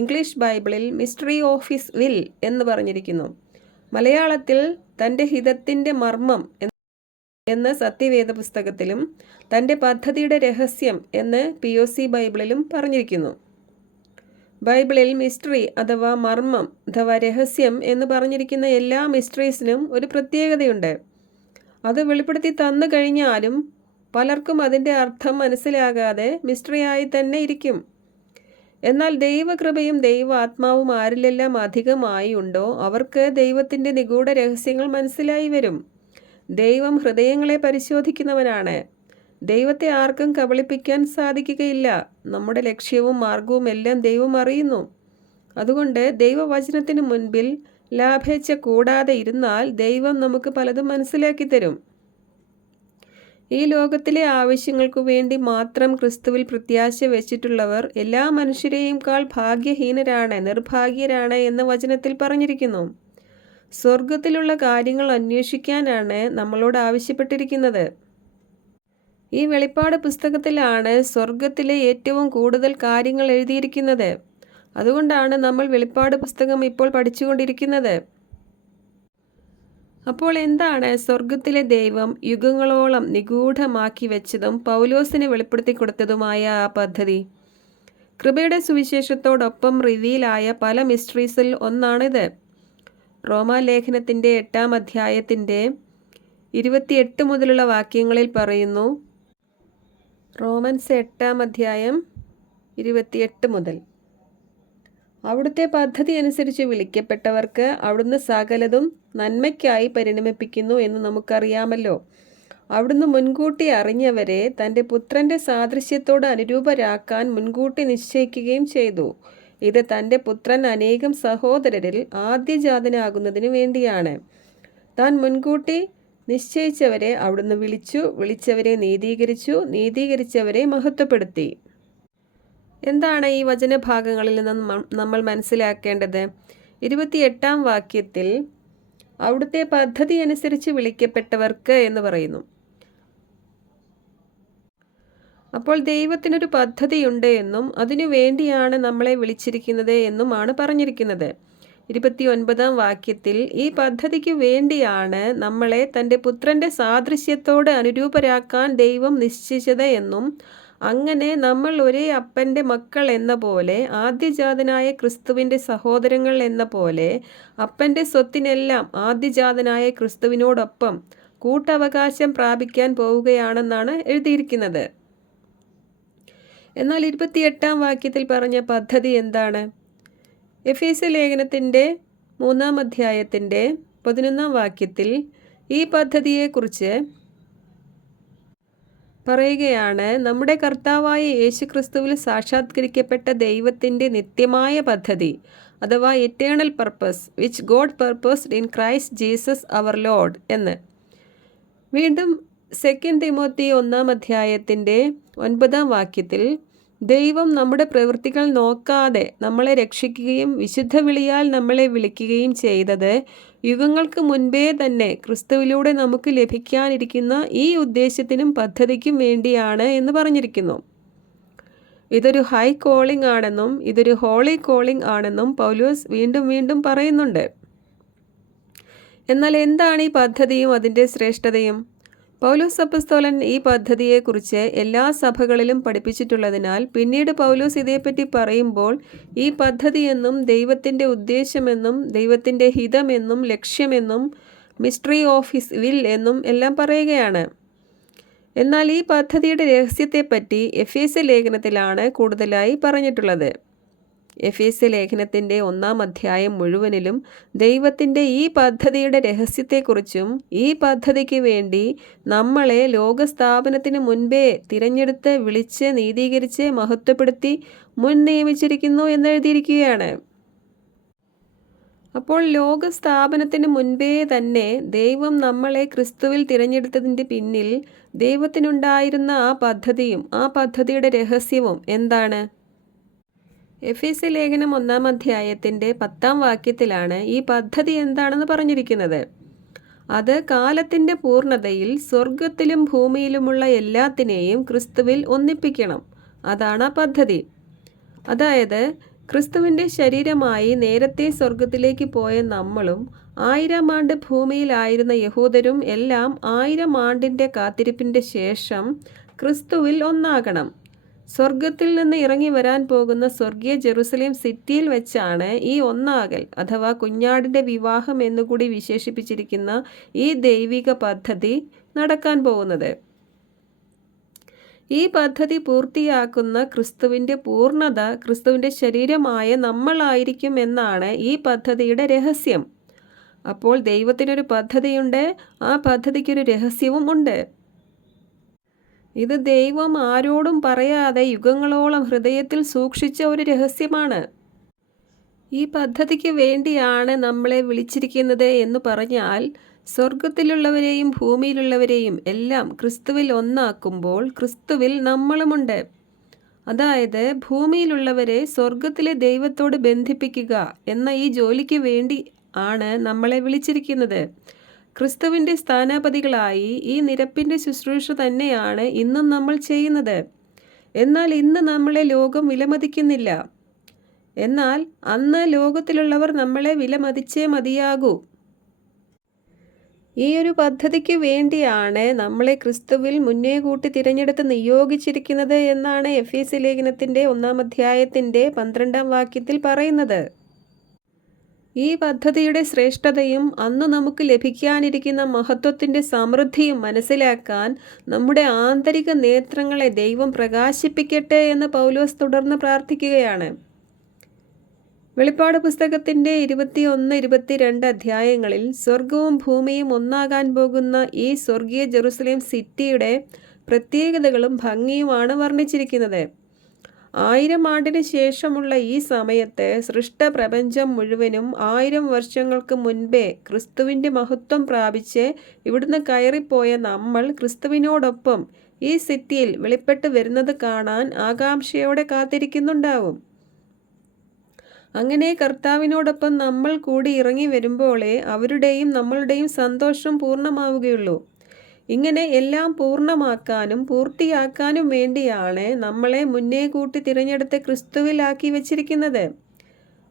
ഇംഗ്ലീഷ് ബൈബിളിൽ മിസ്റ്ററി ഓഫ് ഹിസ് വിൽ എന്ന് പറഞ്ഞിരിക്കുന്നു. മലയാളത്തിൽ തൻ്റെ ഹിതത്തിൻ്റെ മർമ്മം എന്ന് സത്യവേദ പുസ്തകത്തിലും തൻ്റെ പദ്ധതിയുടെ രഹസ്യം എന്ന് POC ബൈബിളിലും പറഞ്ഞിരിക്കുന്നു. ബൈബിളിൽ മിസ്റ്ററി അഥവാ മർമ്മം അഥവാ രഹസ്യം എന്ന് പറഞ്ഞിരിക്കുന്ന എല്ലാ മിസ്റ്ററീസിനും ഒരു പ്രത്യേകതയുണ്ട്. അത് വെളിപ്പെടുത്തി തന്നു കഴിഞ്ഞാലും പലർക്കും അതിൻ്റെ അർത്ഥം മനസ്സിലാകാതെ മിസ്റ്ററിയായി തന്നെ ഇരിക്കും. എന്നാൽ ദൈവകൃപയും ദൈവാത്മാവും ആരിലെല്ലാം അധികമായി ഉണ്ടോ അവർക്ക് ദൈവത്തിൻ്റെ നിഗൂഢ രഹസ്യങ്ങൾ മനസ്സിലായി വരും. ദൈവം ഹൃദയങ്ങളെ പരിശോധിക്കുന്നവനാണ്. ദൈവത്തെ ആർക്കും കബളിപ്പിക്കാൻ സാധിക്കുകയില്ല. നമ്മുടെ ലക്ഷ്യവും മാർഗവും എല്ലാം ദൈവം അറിയുന്നു. അതുകൊണ്ട് ദൈവവചനത്തിന് മുൻപിൽ ലാഭേച്ഛ കൂടാതെ ഇരുന്നാൽ ദൈവം നമുക്ക് പലതും മനസ്സിലാക്കി തരും. ഈ ലോകത്തിലെ ആവശ്യങ്ങൾക്കു വേണ്ടി മാത്രം ക്രിസ്തുവിൽ പ്രത്യാശ വെച്ചിട്ടുള്ളവർ എല്ലാ മനുഷ്യരെയുംക്കാൾ ഭാഗ്യഹീനരാണ്, നിർഭാഗ്യരാണ് എന്ന് വചനത്തിൽ പറഞ്ഞിരിക്കുന്നു. സ്വർഗത്തിലുള്ള കാര്യങ്ങൾ അന്വേഷിക്കാനാണ് നമ്മളോട് ആവശ്യപ്പെട്ടിരിക്കുന്നത്. ഈ വെളിപ്പാട് പുസ്തകത്തിലാണ് സ്വർഗത്തിലെ ഏറ്റവും കൂടുതൽ കാര്യങ്ങൾ എഴുതിയിരിക്കുന്നത്. അതുകൊണ്ടാണ് നമ്മൾ വെളിപ്പാട് പുസ്തകം ഇപ്പോൾ പഠിച്ചുകൊണ്ടിരിക്കുന്നത്. അപ്പോൾ എന്താണ് സ്വർഗത്തിലെ ദൈവം യുഗങ്ങളോളം നിഗൂഢമാക്കി വെച്ചതും പൗലോസിന് വെളിപ്പെടുത്തി കൊടുത്തതുമായ ആ പദ്ധതി? കൃപയുടെ സുവിശേഷത്തോടൊപ്പം റിവീലായ പല മിസ്റ്ററീസിൽ ഒന്നാണിത്. റോമാലേഖനത്തിൻ്റെ 8-ാം അധ്യായത്തിൻ്റെ 28 മുതലുള്ള വാക്യങ്ങളിൽ പറയുന്നു. റോമൻസ് 8-ാം അധ്യായം 28 മുതൽ. അവിടുത്തെ പദ്ധതി അനുസരിച്ച് വിളിക്കപ്പെട്ടവർക്ക് അവിടുന്ന് സകലതും നന്മയ്ക്കായി പരിണമിപ്പിക്കുന്നു എന്ന് നമുക്കറിയാമല്ലോ. അവിടുന്ന് മുൻകൂട്ടി അറിഞ്ഞവരെ തൻ്റെ പുത്രൻ്റെ സാദൃശ്യത്തോട് അനുരൂപരാക്കാൻ മുൻകൂട്ടി നിശ്ചയിക്കുകയും ചെയ്തു. ഇത് തൻ്റെ പുത്രൻ അനേകം സഹോദരരിൽ ആദ്യജാതനാകുന്നതിന് വേണ്ടിയാണ്. താൻ മുൻകൂട്ടി നിശ്ചയിച്ചവരെ അവിടുന്ന് വിളിച്ചു, വിളിച്ചവരെ നീതീകരിച്ചു, നീതീകരിച്ചവരെ മഹത്വപ്പെടുത്തി. എന്താണ് ഈ വചനഭാഗങ്ങളിൽ നിന്ന് നമ്മൾ മനസ്സിലാക്കേണ്ടത്? 28-ാം വാക്യത്തിൽ അവിടുത്തെ പദ്ധതി അനുസരിച്ച് വിളിക്കപ്പെട്ടവർക്ക് എന്ന് പറയുന്നു. അപ്പോൾ ദൈവത്തിനൊരു പദ്ധതിയുണ്ട് എന്നും അതിനു വേണ്ടിയാണ് നമ്മളെ വിളിച്ചിരിക്കുന്നത് എന്നുമാണ് പറഞ്ഞിരിക്കുന്നത്. 29-ാം വാക്യത്തിൽ ഈ പദ്ധതിക്ക് വേണ്ടിയാണ് നമ്മളെ തൻ്റെ പുത്രൻ്റെ സാദൃശ്യത്തോട് അനുരൂപരാക്കാൻ ദൈവം നിശ്ചയിച്ചത് എന്നും അങ്ങനെ നമ്മൾ ഒരേ അപ്പൻ്റെ മക്കൾ എന്ന പോലെ ആദ്യജാതനായ ക്രിസ്തുവിൻ്റെ സഹോദരങ്ങൾ എന്ന പോലെ അപ്പൻ്റെ സ്വത്തിനെല്ലാം ആദ്യജാതനായ ക്രിസ്തുവിനോടൊപ്പം കൂട്ടവകാശം പ്രാപിക്കാൻ പോവുകയാണെന്നാണ് എഴുതിയിരിക്കുന്നത്. എന്നാൽ 28-ാം വാക്യത്തിൽ പറഞ്ഞ പദ്ധതി എന്താണ്? എഫേസ്യ ലേഖനത്തിൻ്റെ 3-ാം അധ്യായത്തിൻ്റെ 11-ാം വാക്യത്തിൽ ഈ പദ്ധതിയെക്കുറിച്ച് പറയുകയാണ്. നമ്മുടെ കർത്താവായ യേശുക്രിസ്തുവിൽ സാക്ഷാത്കരിക്കപ്പെട്ട ദൈവത്തിൻ്റെ നിത്യമായ പദ്ധതി, അഥവാ eternal purpose which God purposed in Christ Jesus our Lord എന്ന്. വീണ്ടും 2 തിമോത്തി 1-ാം അധ്യായത്തിൻ്റെ 9-ാം വാക്യത്തിൽ ദൈവം നമ്മുടെ പ്രവൃത്തികൾ നോക്കാതെ നമ്മളെ രക്ഷിക്കുകയും വിശുദ്ധ വിളിയാൽ നമ്മളെ വിളിക്കുകയും ചെയ്തത് യുഗങ്ങൾക്ക് മുൻപേ തന്നെ ക്രിസ്തുവിലൂടെ നമുക്ക് ലഭിക്കാനിരിക്കുന്ന ഈ ഉദ്ദേശത്തിനും പദ്ധതിക്കും വേണ്ടിയാണ് എന്ന് പറഞ്ഞിരിക്കുന്നു. ഇതൊരു ഹൈ കോളിംഗ് ആണെന്നും ഇതൊരു ഹോളി കോളിംഗ് ആണെന്നും പൗലോസ് വീണ്ടും വീണ്ടും പറയുന്നുണ്ട്. എന്നാൽ എന്താണ് ഈ പദ്ധതിയും അതിൻ്റെ ശ്രേഷ്ഠതയും? പൗലോസ് അപ്പോസ്തലൻ ഈ പദ്ധതിയെക്കുറിച്ച് എല്ലാ സഭകളിലും പഠിപ്പിച്ചിട്ടുള്ളതിനാൽ പിന്നീട് പൗലോസ് ഇതേപ്പറ്റി പറയുമ്പോൾ ഈ പദ്ധതിയെന്നും ദൈവത്തിൻ്റെ ഉദ്ദേശമെന്നും ദൈവത്തിൻ്റെ ഹിതമെന്നും ലക്ഷ്യമെന്നും മിസ്റ്ററി ഓഫ് ഹിസ് വിൽ എന്നും എല്ലാം പറയുകയാണ്. എന്നാൽ ഈ പദ്ധതിയുടെ രഹസ്യത്തെപ്പറ്റി എഫേസ്യ ലേഖനത്തിലാണ് കൂടുതലായി പറഞ്ഞിട്ടുള്ളത്. എഫേസ്യ ലേഖനത്തിൻ്റെ 1-ാം അധ്യായം മുഴുവനിലും ദൈവത്തിൻ്റെ ഈ പദ്ധതിയുടെ രഹസ്യത്തെക്കുറിച്ചും ഈ പദ്ധതിക്ക് വേണ്ടി നമ്മളെ ലോകസ്ഥാപനത്തിന് മുൻപേ തിരഞ്ഞെടുത്ത് വിളിച്ച് നീതീകരിച്ച് മഹത്വപ്പെടുത്തി മുൻ നിയമിച്ചിരിക്കുന്നു എന്നെഴുതിയിരിക്കുകയാണ്. അപ്പോൾ ലോകസ്ഥാപനത്തിന് മുൻപേ തന്നെ ദൈവം നമ്മളെ ക്രിസ്തുവിൽ തിരഞ്ഞെടുത്തതിൻ്റെ പിന്നിൽ ദൈവത്തിനുണ്ടായിരുന്ന ആ പദ്ധതിയും ആ പദ്ധതിയുടെ രഹസ്യവും എന്താണ്? എഫേസ്യ ലേഖനം 1-ാം അധ്യായത്തിൻ്റെ 10-ാം വാക്യത്തിലാണ് ഈ പദ്ധതി എന്താണെന്ന് പറഞ്ഞിരിക്കുന്നത്. അത് കാലത്തിൻ്റെ പൂർണ്ണതയിൽ സ്വർഗത്തിലും ഭൂമിയിലുമുള്ള എല്ലാത്തിനെയും ക്രിസ്തുവിൽ ഒന്നിപ്പിക്കണം. അതാണ് ആ പദ്ധതി. അതായത് ക്രിസ്തുവിൻ്റെ ശരീരമായി നേരത്തെ സ്വർഗത്തിലേക്ക് പോയ നമ്മളും 1000 ആണ്ട് ഭൂമിയിലായിരുന്ന യഹൂദരും എല്ലാം 1000 ആണ്ടിൻ്റെ കാത്തിരിപ്പിൻ്റെ ശേഷം ക്രിസ്തുവിൽ ഒന്നാകണം. സ്വർഗത്തിൽ നിന്ന് ഇറങ്ങി വരാൻ പോകുന്ന സ്വർഗീയ ജെറുസലേം സിറ്റിയിൽ വെച്ചാണ് ഈ ഒന്നാകൽ അഥവാ കുഞ്ഞാടിൻ്റെ വിവാഹം എന്നുകൂടി വിശേഷിപ്പിച്ചിരിക്കുന്ന ഈ ദൈവിക പദ്ധതി നടക്കാൻ പോകുന്നത്. ഈ പദ്ധതി പൂർത്തിയാക്കുന്ന ക്രിസ്തുവിൻ്റെ പൂർണ്ണത ക്രിസ്തുവിൻ്റെ ശരീരമായ നമ്മളായിരിക്കും എന്നാണ് ഈ പദ്ധതിയുടെ രഹസ്യം. അപ്പോൾ ദൈവത്തിനൊരു പദ്ധതിയുണ്ട്, ആ പദ്ധതിക്കൊരു രഹസ്യവും ഉണ്ട്. ഇത് ദൈവം ആരോടും പറയാതെ യുഗങ്ങളോളം ഹൃദയത്തിൽ സൂക്ഷിച്ച ഒരു രഹസ്യമാണ്. ഈ പദ്ധതിക്ക് വേണ്ടിയാണ് നമ്മളെ വിളിച്ചിരിക്കുന്നത് എന്ന് പറഞ്ഞാൽ, സ്വർഗത്തിലുള്ളവരെയും ഭൂമിയിലുള്ളവരെയും എല്ലാം ക്രിസ്തുവിൽ ഒന്നാക്കുമ്പോൾ ക്രിസ്തുവിൽ നമ്മളുമുണ്ട്. അതായത് ഭൂമിയിലുള്ളവരെ സ്വർഗത്തിലെ ദൈവത്തോട് ബന്ധിപ്പിക്കുക എന്ന ഈ ജോലിക്ക് വേണ്ടി ആണ് നമ്മളെ വിളിച്ചിരിക്കുന്നത്. ക്രിസ്തുവിൻ്റെ സ്ഥാനാപതികളായി ഈ നിരപ്പിൻ്റെ ശുശ്രൂഷ തന്നെയാണ് ഇന്നും നമ്മൾ ചെയ്യുന്നത്. എന്നാൽ ഇന്ന് നമ്മളെ ലോകം വിലമതിക്കുന്നില്ല. എന്നാൽ അന്ന് ലോകത്തിലുള്ളവർ നമ്മളെ വിലമതിച്ചേ മതിയാകൂ. ഈ ഒരു പദ്ധതിക്ക് വേണ്ടിയാണ് നമ്മളെ ക്രിസ്തുവിൽ മുന്നേ കൂട്ടി തിരഞ്ഞെടുത്ത് നിയോഗിച്ചിരിക്കുന്നത് എന്നാണ് എഫേസ്യ ലേഖനത്തിൻ്റെ 1-ാം അധ്യായത്തിൻ്റെ 12-ാം വാക്യത്തിൽ പറയുന്നത്. ഈ പദ്ധതിയുടെ ശ്രേഷ്ഠതയും അന്ന് നമുക്ക് ലഭിക്കാനിരിക്കുന്ന മഹത്വത്തിൻ്റെ സമൃദ്ധിയും മനസ്സിലാക്കാൻ നമ്മുടെ ആന്തരിക നേത്രങ്ങളെ ദൈവം പ്രകാശിപ്പിക്കട്ടെ എന്ന് പൗലോസ് തുടർന്ന് പ്രാർത്ഥിക്കുകയാണ്. വെളിപ്പാട് പുസ്തകത്തിൻ്റെ 21-22 അധ്യായങ്ങളിൽ സ്വർഗവും ഭൂമിയും ഒന്നാകാൻ പോകുന്ന ഈ സ്വർഗീയ ജെറുസലേം സിറ്റിയുടെ പ്രത്യേകതകളും ഭംഗിയുമാണ് വർണ്ണിച്ചിരിക്കുന്നത്. 1000 ആണ്ടിന് ശേഷമുള്ള ഈ സമയത്ത് സൃഷ്ടപ്രപഞ്ചം മുഴുവനും 1000 വർഷങ്ങൾക്ക് മുൻപേ ക്രിസ്തുവിൻ്റെ മഹത്വം പ്രാപിച്ച് ഇവിടുന്ന് കയറിപ്പോയ നമ്മൾ ക്രിസ്തുവിനോടൊപ്പം ഈ സിറ്റിയിൽ വെളിപ്പെട്ട് വരുന്നത് കാണാൻ ആകാംക്ഷയോടെ കാത്തിരിക്കുന്നുണ്ടാവും. അങ്ങനെ കർത്താവിനോടൊപ്പം നമ്മൾ കൂടി ഇറങ്ങി വരുമ്പോഴേ അവരുടെയും നമ്മളുടെയും സന്തോഷം പൂർണ്ണമാവുകയുള്ളൂ. ഇങ്ങനെ എല്ലാം പൂർണ്ണമാക്കാനും പൂർത്തിയാക്കാനും വേണ്ടിയാണ് നമ്മളെ മുന്നേ കൂട്ടി തിരഞ്ഞെടുത്ത് ക്രിസ്തുവിലാക്കി വച്ചിരിക്കുന്നത്.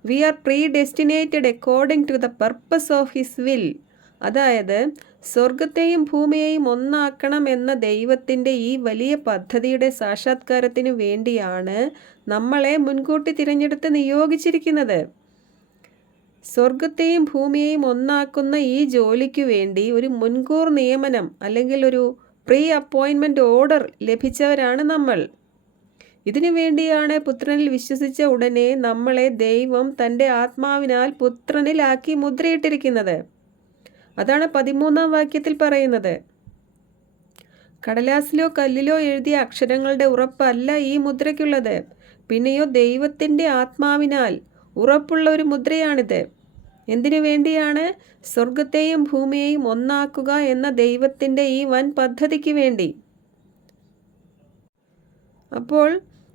We are predestinated according to the purpose of his will. അതായത് സ്വർഗത്തെയും ഭൂമിയെയും ഒന്നാക്കണം എന്ന ദൈവത്തിൻ്റെ ഈ വലിയ പദ്ധതിയുടെ സാക്ഷാത്കാരത്തിനു വേണ്ടിയാണ് നമ്മളെ മുൻകൂട്ടി തിരഞ്ഞെടുത്ത് നിയോഗിച്ചിരിക്കുന്നത്. സ്വർഗത്തെയും ഭൂമിയെയും ഒന്നാക്കുന്ന ഈ ജോലിക്കു വേണ്ടി ഒരു മുൻകൂർ നിയമനം അല്ലെങ്കിൽ ഒരു പ്രീ അപ്പോയിൻമെൻ്റ് ഓർഡർ ലഭിച്ചവരാണ് നമ്മൾ. ഇതിനു വേണ്ടിയാണ് പുത്രനിൽ വിശ്വസിച്ച ഉടനെ നമ്മളെ ദൈവം തൻ്റെ ആത്മാവിനാൽ പുത്രനിലാക്കി മുദ്രയിട്ടിരിക്കുന്നത്. അതാണ് 13-ാം വാക്യത്തിൽ പറയുന്നത്. കടലാസിലോ കല്ലിലോ എഴുതിയ അക്ഷരങ്ങളുടെ ഉറപ്പല്ല ഈ മുദ്രയ്ക്കുള്ളത്, പിന്നെയോ ദൈവത്തിൻ്റെ ആത്മാവിനാൽ ഉറപ്പുള്ള ഒരു മുദ്രയാണിത്. എന്തിനു വേണ്ടിയാണ്? സ്വർഗത്തെയും ഭൂമിയെയും ഒന്നാക്കുക എന്ന ദൈവത്തിൻ്റെ ഈ വൻ പദ്ധതിക്ക് വേണ്ടി. അപ്പോൾ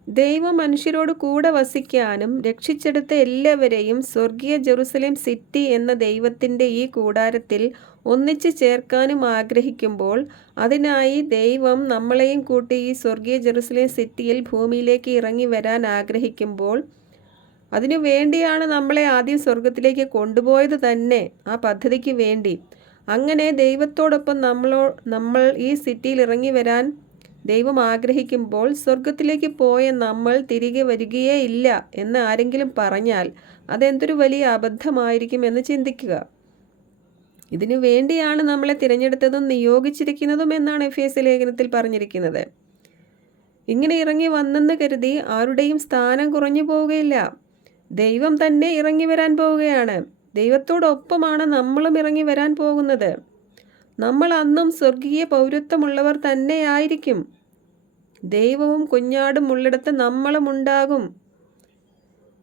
ദൈവം മനുഷ്യരോട് കൂടെ വസിക്കാനും രക്ഷിച്ചെടുത്ത എല്ലാവരെയും സ്വർഗീയ ജെറുസലേം സിറ്റി എന്ന ദൈവത്തിൻ്റെ ഈ കൂടാരത്തിൽ ഒന്നിച്ച് ചേർക്കാനും ആഗ്രഹിക്കുമ്പോൾ, അതിനായി ദൈവം നമ്മളെയും കൂട്ടി ഈ സ്വർഗീയ ജെറുസലേം സിറ്റിയിൽ ഭൂമിയിലേക്ക് ഇറങ്ങി വരാൻ ആഗ്രഹിക്കുമ്പോൾ, അതിനു വേണ്ടിയാണ് നമ്മളെ ആദ്യം സ്വർഗത്തിലേക്ക് കൊണ്ടുപോയത് തന്നെ, ആ പദ്ധതിക്ക് വേണ്ടി. അങ്ങനെ ദൈവത്തോടൊപ്പം നമ്മൾ ഈ സിറ്റിയിൽ ഇറങ്ങി വരാൻ ദൈവം ആഗ്രഹിക്കുമ്പോൾ സ്വർഗത്തിലേക്ക് പോയ നമ്മൾ തിരികെ വരികയേ ഇല്ല എന്ന് ആരെങ്കിലും പറഞ്ഞാൽ അതെന്തൊരു വലിയ അബദ്ധമായിരിക്കും എന്ന് ചിന്തിക്കുക. ഇതിനു വേണ്ടിയാണ് നമ്മളെ തിരഞ്ഞെടുത്തതും നിയോഗിച്ചിരിക്കുന്നതും എന്നാണ് എഫേസ്യ ലേഖനത്തിൽ പറഞ്ഞിരിക്കുന്നത്. ഇങ്ങനെ ഇറങ്ങി വന്നെന്ന് കരുതി ആരുടെയും സ്ഥാനം കുറഞ്ഞു പോവുകയില്ല. ദൈവം തന്നെ ഇറങ്ങി വരാൻ പോവുകയാണ്. ദൈവത്തോടൊപ്പമാണ് നമ്മളും ഇറങ്ങി വരാൻ പോകുന്നത്. നമ്മൾ അന്നും സ്വർഗീയ പൗരത്വമുള്ളവർ തന്നെയായിരിക്കും. ദൈവവും കുഞ്ഞാടും ഉള്ളിടത്ത് നമ്മളും ഉണ്ടാകും.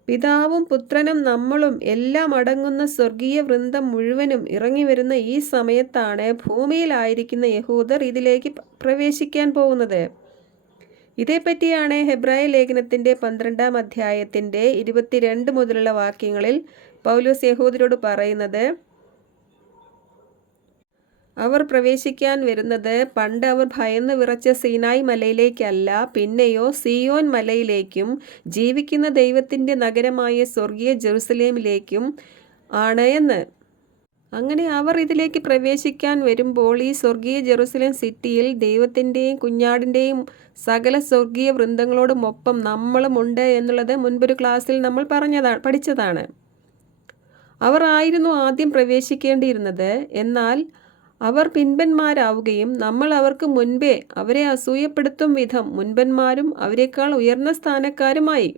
പിതാവും പുത്രനും നമ്മളും എല്ലാം അടങ്ങുന്ന സ്വർഗീയ വൃന്ദം മുഴുവനും ഇറങ്ങി വരുന്ന ഈ സമയത്താണ് ഭൂമിയിലായിരിക്കുന്ന യഹൂദർ ഇതിലേക്ക് പ്രവേശിക്കാൻ പോകുന്നത്. ഇതേപ്പറ്റിയാണ് ഹെബ്രായ ലേഖനത്തിൻ്റെ 12-ാം അധ്യായത്തിൻ്റെ 22 മുതലുള്ള വാക്യങ്ങളിൽ പൗലോസ് യഹൂദരോട് പറയുന്നത്. അവർ പ്രവേശിക്കാൻ വരുന്നത് പണ്ട് അവർ ഭയന്ന് വിറച്ച സീനായി മലയിലേക്കല്ല, പിന്നെയോ സിയോൻ മലയിലേക്കും ജീവിക്കുന്ന ദൈവത്തിൻ്റെ നഗരമായ സ്വർഗീയ ജെറുസലേമിലേക്കും ആണ് എന്ന്. അങ്ങനെ അവർ ഇതിലേക്ക് പ്രവേശിക്കാൻ വരുമ്പോൾ ഈ സ്വർഗീയ ജെറുസലേം സിറ്റിയിൽ ദൈവത്തിൻ്റെയും കുഞ്ഞാടിൻ്റെയും സകല സ്വർഗീയ വൃന്ദങ്ങളോടുമൊപ്പം നമ്മളുമുണ്ട് എന്നുള്ളത് മുൻപൊരു ക്ലാസ്സിൽ നമ്മൾ പഠിച്ചതാണ്. അവർ ആയിരുന്നു ആദ്യം പ്രവേശിക്കേണ്ടിയിരുന്നത്. എന്നാൽ അവർ പിൻപന്മാരാവുകയും നമ്മൾ അവർക്ക് മുൻപേ അവരെ അസൂയപ്പെടുത്തും വിധം മുൻപന്മാരും അവരെക്കാൾ ഉയർന്ന സ്ഥാനക്കാരുമായി.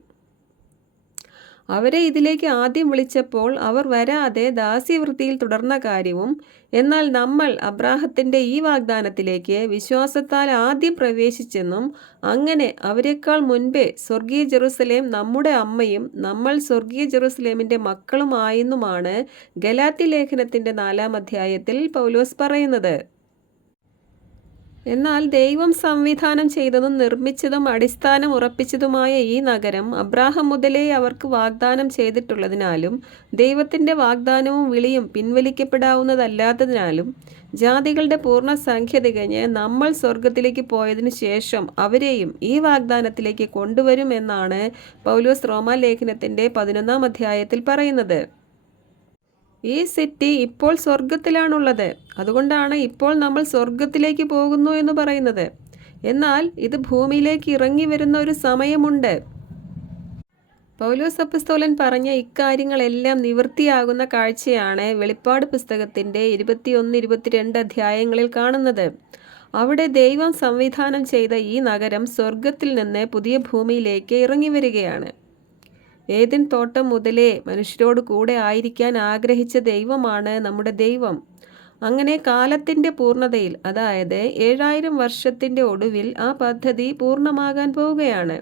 അവരെ ഇതിലേക്ക് ആദ്യം വിളിച്ചപ്പോൾ അവർ വരാതെ ദാസ്യവൃത്തിയിൽ തുടർന്ന കാര്യവും, എന്നാൽ നമ്മൾ അബ്രാഹത്തിൻ്റെ ഈ വാഗ്ദാനത്തിലേക്ക് വിശ്വാസത്താൽ ആദ്യം പ്രവേശിച്ചെന്നും അങ്ങനെ അവരെക്കാൾ മുൻപേ സ്വർഗീയ ജെറുസലേം നമ്മുടെ അമ്മയും നമ്മൾ സ്വർഗീയ ജെറുസലേമിൻ്റെ മക്കളുമായെന്നുമാണ് ഗലാത്യ ലേഖനത്തിൻ്റെ 4-ാം അധ്യായത്തിൽ പൗലോസ് പറയുന്നത്. എന്നാൽ ദൈവം സംവിധാനം ചെയ്തതും നിർമ്മിച്ചതും അടിസ്ഥാനം ഉറപ്പിച്ചതുമായ ഈ നഗരം അബ്രാഹം മുതലേ അവർക്ക് വാഗ്ദാനം ചെയ്തിട്ടുള്ളതിനാലും ദൈവത്തിൻ്റെ വാഗ്ദാനവും വിളിയും പിൻവലിക്കപ്പെടാവുന്നതല്ലാത്തതിനാലും ജാതികളുടെ പൂർണ്ണ സംഖ്യ തികഞ്ഞ് നമ്മൾ സ്വർഗത്തിലേക്ക് പോയതിനു ശേഷം അവരെയും ഈ വാഗ്ദാനത്തിലേക്ക് കൊണ്ടുവരും എന്നാണ് പൗലോസ് റോമാലേഖനത്തിൻ്റെ 11-ാം അധ്യായത്തിൽ പറയുന്നത്. ഈ സിറ്റി ഇപ്പോൾ സ്വർഗത്തിലാണുള്ളത്. അതുകൊണ്ടാണ് ഇപ്പോൾ നമ്മൾ സ്വർഗത്തിലേക്ക് പോകുന്നു എന്ന് പറയുന്നത്. എന്നാൽ ഇത് ഭൂമിയിലേക്ക് ഇറങ്ങി വരുന്ന ഒരു സമയമുണ്ട്. പൗലോസ് അപ്പോസ്തലൻ പറഞ്ഞ ഇക്കാര്യങ്ങളെല്ലാം നിവൃത്തിയാകുന്ന കാഴ്ചയാണ് വെളിപ്പാട് പുസ്തകത്തിൻ്റെ 21-22 അധ്യായങ്ങളിൽ കാണുന്നത്. അവിടെ ദൈവം സംവിധാനം ചെയ്ത ഈ നഗരം സ്വർഗത്തിൽ നിന്ന് പുതിയ ഭൂമിയിലേക്ക് ഇറങ്ങി വരികയാണ്. ഏദൻ തോട്ടം മുതലേ മനുഷ്യരോട് കൂടെ ആയിരിക്കാൻ ആഗ്രഹിച്ച ദൈവമാണ് നമ്മുടെ ദൈവം. അങ്ങനെ കാലത്തിൻ്റെ പൂർണ്ണതയിൽ, അതായത് 7000 വർഷത്തിൻ്റെ ഒടുവിൽ ആ പദ്ധതി പൂർണ്ണമാകാൻ പോവുകയാണ്.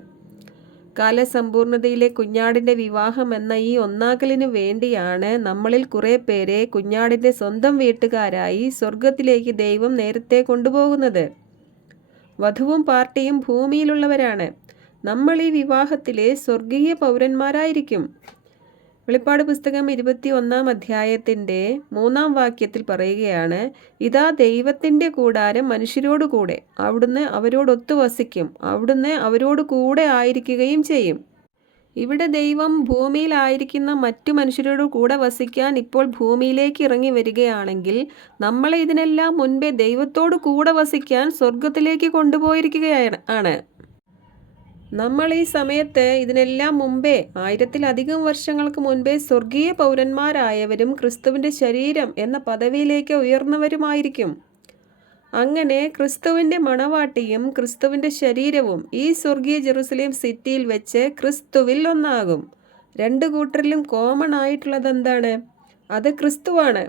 കാലസമ്പൂർണതയിലെ കുഞ്ഞാടിൻ്റെ വിവാഹം എന്ന ഈ ഒന്നാകലിന് വേണ്ടിയാണ് നമ്മളിൽ കുറേ പേരെ കുഞ്ഞാടിൻ്റെ സ്വന്തം വീട്ടുകാരായി സ്വർഗത്തിലേക്ക് ദൈവം നേരത്തെ കൊണ്ടുപോകുന്നത്. വധുവും പാർട്ടിയും ഭൂമിയിലുള്ളവരാണ്. നമ്മൾ ഈ വിവാഹത്തിലെ സ്വർഗീയ പൗരന്മാരായിരിക്കും. വെളിപ്പാട് പുസ്തകം 21-ാം അധ്യായത്തിൻ്റെ 3-ാം വാക്യത്തിൽ പറയുകയാണ്, ഇതാ ദൈവത്തിൻ്റെ കൂടാരം മനുഷ്യരോടുകൂടെ, അവിടുന്ന് അവരോടൊത്തു വസിക്കും, അവിടുന്ന് അവരോട് കൂടെ ആയിരിക്കുകയും ചെയ്യും. ഇവിടെ ദൈവം ഭൂമിയിലായിരിക്കുന്ന മറ്റു മനുഷ്യരോട് കൂടെ വസിക്കാൻ ഇപ്പോൾ ഭൂമിയിലേക്ക് ഇറങ്ങി വരികയാണെങ്കിൽ നമ്മളെ ഇതിനെല്ലാം മുൻപേ ദൈവത്തോട് കൂടെ വസിക്കാൻ സ്വർഗത്തിലേക്ക് കൊണ്ടുപോയിരിക്കുകയാണ്. നമ്മൾ ഈ സമയത്ത് ഇതിനെല്ലാം മുമ്പേ 1000-ലധികം വർഷങ്ങൾക്ക് മുൻപേ സ്വർഗീയ പൗരന്മാരായവരും ക്രിസ്തുവിൻ്റെ ശരീരം എന്ന പദവിയിലേക്ക് ഉയർന്നവരുമായിരിക്കും. അങ്ങനെ ക്രിസ്തുവിൻ്റെ മണവാട്ടിയും ക്രിസ്തുവിൻ്റെ ശരീരവും ഈ സ്വർഗീയ ജെറുസലേം സിറ്റിയിൽ വെച്ച് ക്രിസ്തുവിൽ ഒന്നാകും. രണ്ട് കൂട്ടരിലും കോമൺ ആയിട്ടുള്ളത് എന്താണ്? അത് ക്രിസ്തുവാണ്.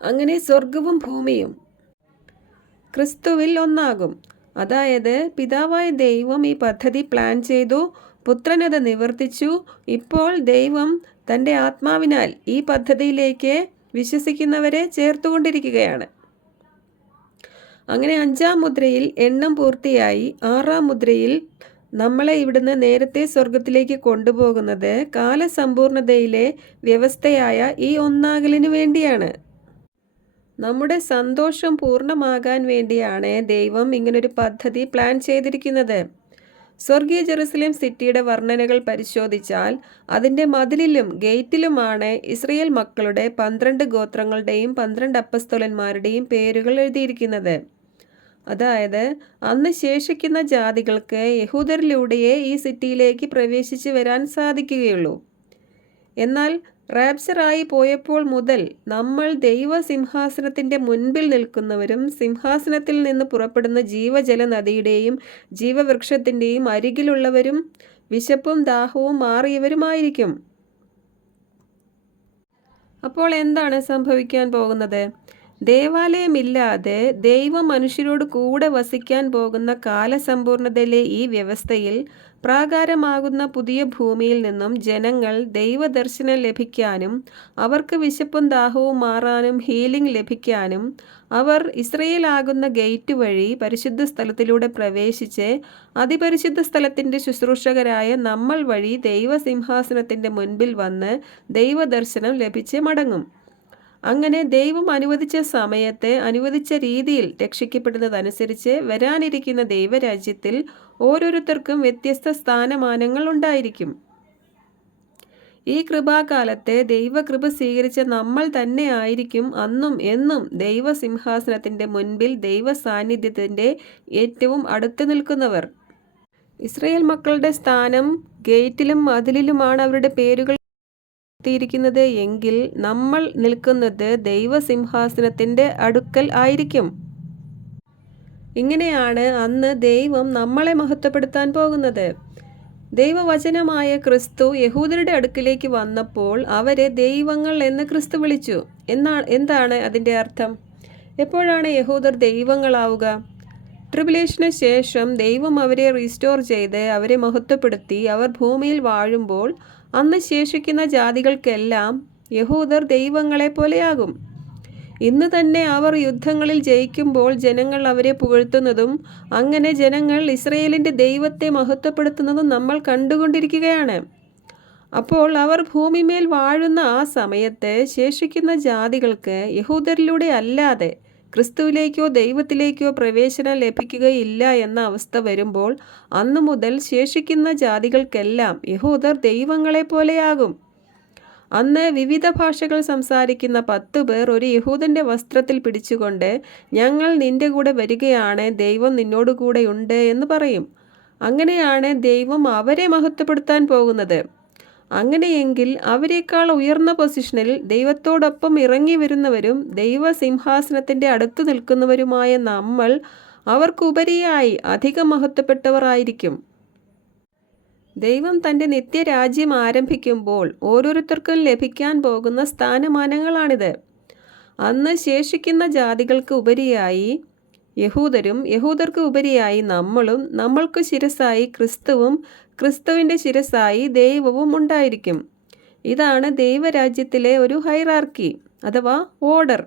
അങ്ങനെ സ്വർഗവും ഭൂമിയും ക്രിസ്തുവിൽ ഒന്നാകും. അതായത് പിതാവായ ദൈവം ഈ പദ്ധതി പ്ലാൻ ചെയ്തു, പുത്രനത് നിവർത്തിച്ചു. ഇപ്പോൾ ദൈവം തൻ്റെ ആത്മാവിനാൽ ഈ പദ്ധതിയിലേക്ക് വിശ്വസിക്കുന്നവരെ ചേർത്തുകൊണ്ടിരിക്കുകയാണ്. അങ്ങനെ 5-ാം മുദ്രയിൽ എണ്ണം പൂർത്തിയായി. 6-ാം മുദ്രയിൽ നമ്മളെ ഇവിടുന്ന് നേരത്തെ സ്വർഗത്തിലേക്ക് കൊണ്ടുപോകുന്നത് കാലസമ്പൂർണതയിലെ വ്യവസ്ഥയായ ഈ ഒന്നാകലിന് വേണ്ടിയാണ്. നമ്മുടെ സന്തോഷം പൂർണ്ണമാകാൻ വേണ്ടിയാണ് ദൈവം ഇങ്ങനൊരു പദ്ധതി പ്ലാൻ ചെയ്തിരിക്കുന്നത്. സ്വർഗീയ ജെറുസലേം സിറ്റിയുടെ വർണ്ണനകൾ പരിശോധിച്ചാൽ അതിൻ്റെ മതിലിലും ഗേറ്റിലുമാണ് ഇസ്രയേൽ മക്കളുടെ 12 ഗോത്രങ്ങളുടെയും 12 അപ്പസ്തോലന്മാരുടെയും പേരുകൾ എഴുതിയിരിക്കുന്നത്. അതായത് അന്ന് ശേഷിക്കുന്ന ജാതികൾക്ക് യഹൂദരിലൂടെയേ ഈ സിറ്റിയിലേക്ക് പ്രവേശിച്ചു വരാൻ സാധിക്കുകയുള്ളൂ. എന്നാൽ റാപ്ചറായി പോയപ്പോൾ മുതൽ നമ്മൾ ദൈവസിംഹാസനത്തിൻ്റെ മുൻപിൽ നിൽക്കുന്നവരും സിംഹാസനത്തിൽ നിന്ന് പുറപ്പെടുന്ന ജീവജല നദിയുടെയും ജീവവൃക്ഷത്തിൻ്റെയും അരികിലുള്ളവരും വിശപ്പും ദാഹവും മാറിയവരുമായിരിക്കും. അപ്പോൾ എന്താണ് സംഭവിക്കാൻ പോകുന്നത്? ദേവാലയമില്ലാതെ ദൈവം മനുഷ്യരോട് കൂടെ വസിക്കാൻ പോകുന്ന കാലസമ്പൂർണതയിലെ ഈ വ്യവസ്ഥയിൽ പ്രാകാരമാകുന്ന പുതിയ ഭൂമിയിൽ നിന്നും ജനങ്ങൾ ദൈവദർശനം ലഭിക്കാനും അവർക്ക് വിശപ്പും ദാഹവും മാറാനും ഹീലിംഗ് ലഭിക്കാനും അവർ ഇസ്രയേലാകുന്ന ഗേറ്റ് വഴി പരിശുദ്ധ സ്ഥലത്തിലൂടെ പ്രവേശിച്ച് അതിപരിശുദ്ധ സ്ഥലത്തിൻ്റെ ശുശ്രൂഷകരായ നമ്മൾ വഴി ദൈവസിംഹാസനത്തിൻ്റെ മുൻപിൽ വന്ന് ദൈവദർശനം ലഭിച്ച് മടങ്ങും. അങ്ങനെ ദൈവം അനുവദിച്ച സമയത്ത് അനുവദിച്ച രീതിയിൽ രക്ഷിക്കപ്പെടുന്നതനുസരിച്ച് വരാനിരിക്കുന്ന ദൈവരാജ്യത്തിൽ ഓരോരുത്തർക്കും വ്യത്യസ്ത സ്ഥാനമാനങ്ങൾ ഉണ്ടായിരിക്കും. ഈ കൃപാകാലത്തെ ദൈവകൃപ സ്വീകരിച്ച നമ്മൾ തന്നെ ആയിരിക്കും അന്നും എന്നും ദൈവസിംഹാസനത്തിൻ്റെ മുൻപിൽ ദൈവ സാന്നിധ്യത്തിൻ്റെ ഏറ്റവും അടുത്ത് നിൽക്കുന്നവർ. ഇസ്രായേൽ മക്കളുടെ സ്ഥാനം ഗേറ്റിലും മതിലിലുമാണ് അവരുടെ പേരുകൾ എത്തിയിരിക്കുന്നത് എങ്കിൽ നമ്മൾ നിൽക്കുന്നത് ദൈവസിംഹാസനത്തിൻ്റെ അടുക്കൽ ആയിരിക്കും. ഇങ്ങനെയാണ് അന്ന് ദൈവം നമ്മളെ മഹത്വപ്പെടുത്താൻ പോകുന്നത്. ദൈവവചനമായ ക്രിസ്തു യഹൂദരുടെ അടുക്കിലേക്ക് വന്നപ്പോൾ അവരെ ദൈവങ്ങൾ എന്ന് ക്രിസ്തു വിളിച്ചു. എന്താണ് അതിൻ്റെ അർത്ഥം? എപ്പോഴാണ് യഹൂദർ ദൈവങ്ങളാവുക? ട്രിബുലേഷന് ശേഷം ദൈവം അവരെ റീസ്റ്റോർ ചെയ്ത് അവരെ മഹത്വപ്പെടുത്തി അവർ ഭൂമിയിൽ വാഴുമ്പോൾ അന്ന് ശേഷിക്കുന്ന ജാതികൾക്കെല്ലാം യഹൂദർ ദൈവങ്ങളെ പോലെയാകും. ഇന്ന് തന്നെ അവർ യുദ്ധങ്ങളിൽ ജയിക്കുമ്പോൾ ജനങ്ങൾ അവരെ പുകഴ്ത്തുന്നതും അങ്ങനെ ജനങ്ങൾ ഇസ്രയേലിൻ്റെ ദൈവത്തെ മഹത്വപ്പെടുത്തുന്നതും നമ്മൾ കണ്ടുകൊണ്ടിരിക്കുകയാണ്. അപ്പോൾ അവർ ഭൂമിമേൽ വാഴുന്ന ആ സമയത്ത് ശേഷിക്കുന്ന ജാതികൾക്ക് യഹൂദരിലൂടെ അല്ലാതെ ക്രിസ്തുവിലേക്കോ ദൈവത്തിലേക്കോ പ്രവേശനം ലഭിക്കുകയില്ല എന്ന അവസ്ഥ വരുമ്പോൾ അന്നു മുതൽ ശേഷിക്കുന്ന ജാതികൾക്കെല്ലാം യഹൂദർ ദൈവങ്ങളെ പോലെയാകും. അന്ന് വിവിധ ഭാഷകൾ സംസാരിക്കുന്ന 10 പേർ ഒരു യഹൂദൻ്റെ വസ്ത്രത്തിൽ പിടിച്ചുകൊണ്ട് ഞങ്ങൾ നിന്റെ കൂടെ വരികയാണ്, ദൈവം നിന്നോടുകൂടെ ഉണ്ട് എന്ന് പറയും. അങ്ങനെയാണ് ദൈവം അവരെ മഹത്വപ്പെടുത്താൻ പോകുന്നത്. അങ്ങനെയെങ്കിൽ അവരെക്കാൾ ഉയർന്ന പൊസിഷനിൽ ദൈവത്തോടൊപ്പം ഇറങ്ങി വരുന്നവരും ദൈവസിംഹാസനത്തിൻ്റെ അടുത്ത് നിൽക്കുന്നവരുമായ നമ്മൾ അവർക്കുപരിയായി അധികം മഹത്വപ്പെട്ടവർ ആയിരിക്കും. ദൈവം തൻ്റെ നിത്യരാജ്യം ആരംഭിക്കുമ്പോൾ ഓരോരുത്തർക്കും ലഭിക്കാൻ പോകുന്ന സ്ഥാനമാനങ്ങളാണിത്. അന്ന് ശേഷിക്കുന്ന ജാതികൾക്ക് ഉപരിയായി യഹൂദരും യഹൂദർക്ക് ഉപരിയായി നമ്മളും നമ്മൾക്ക് ശിരസായി ക്രിസ്തുവും ക്രിസ്തുവിൻ്റെ ശിരസായി ദൈവവും ഉണ്ടായിരിക്കും. ഇതാണ് ദൈവരാജ്യത്തിലെ ഒരു ഹൈറാർക്കി അഥവാ ഓർഡർ.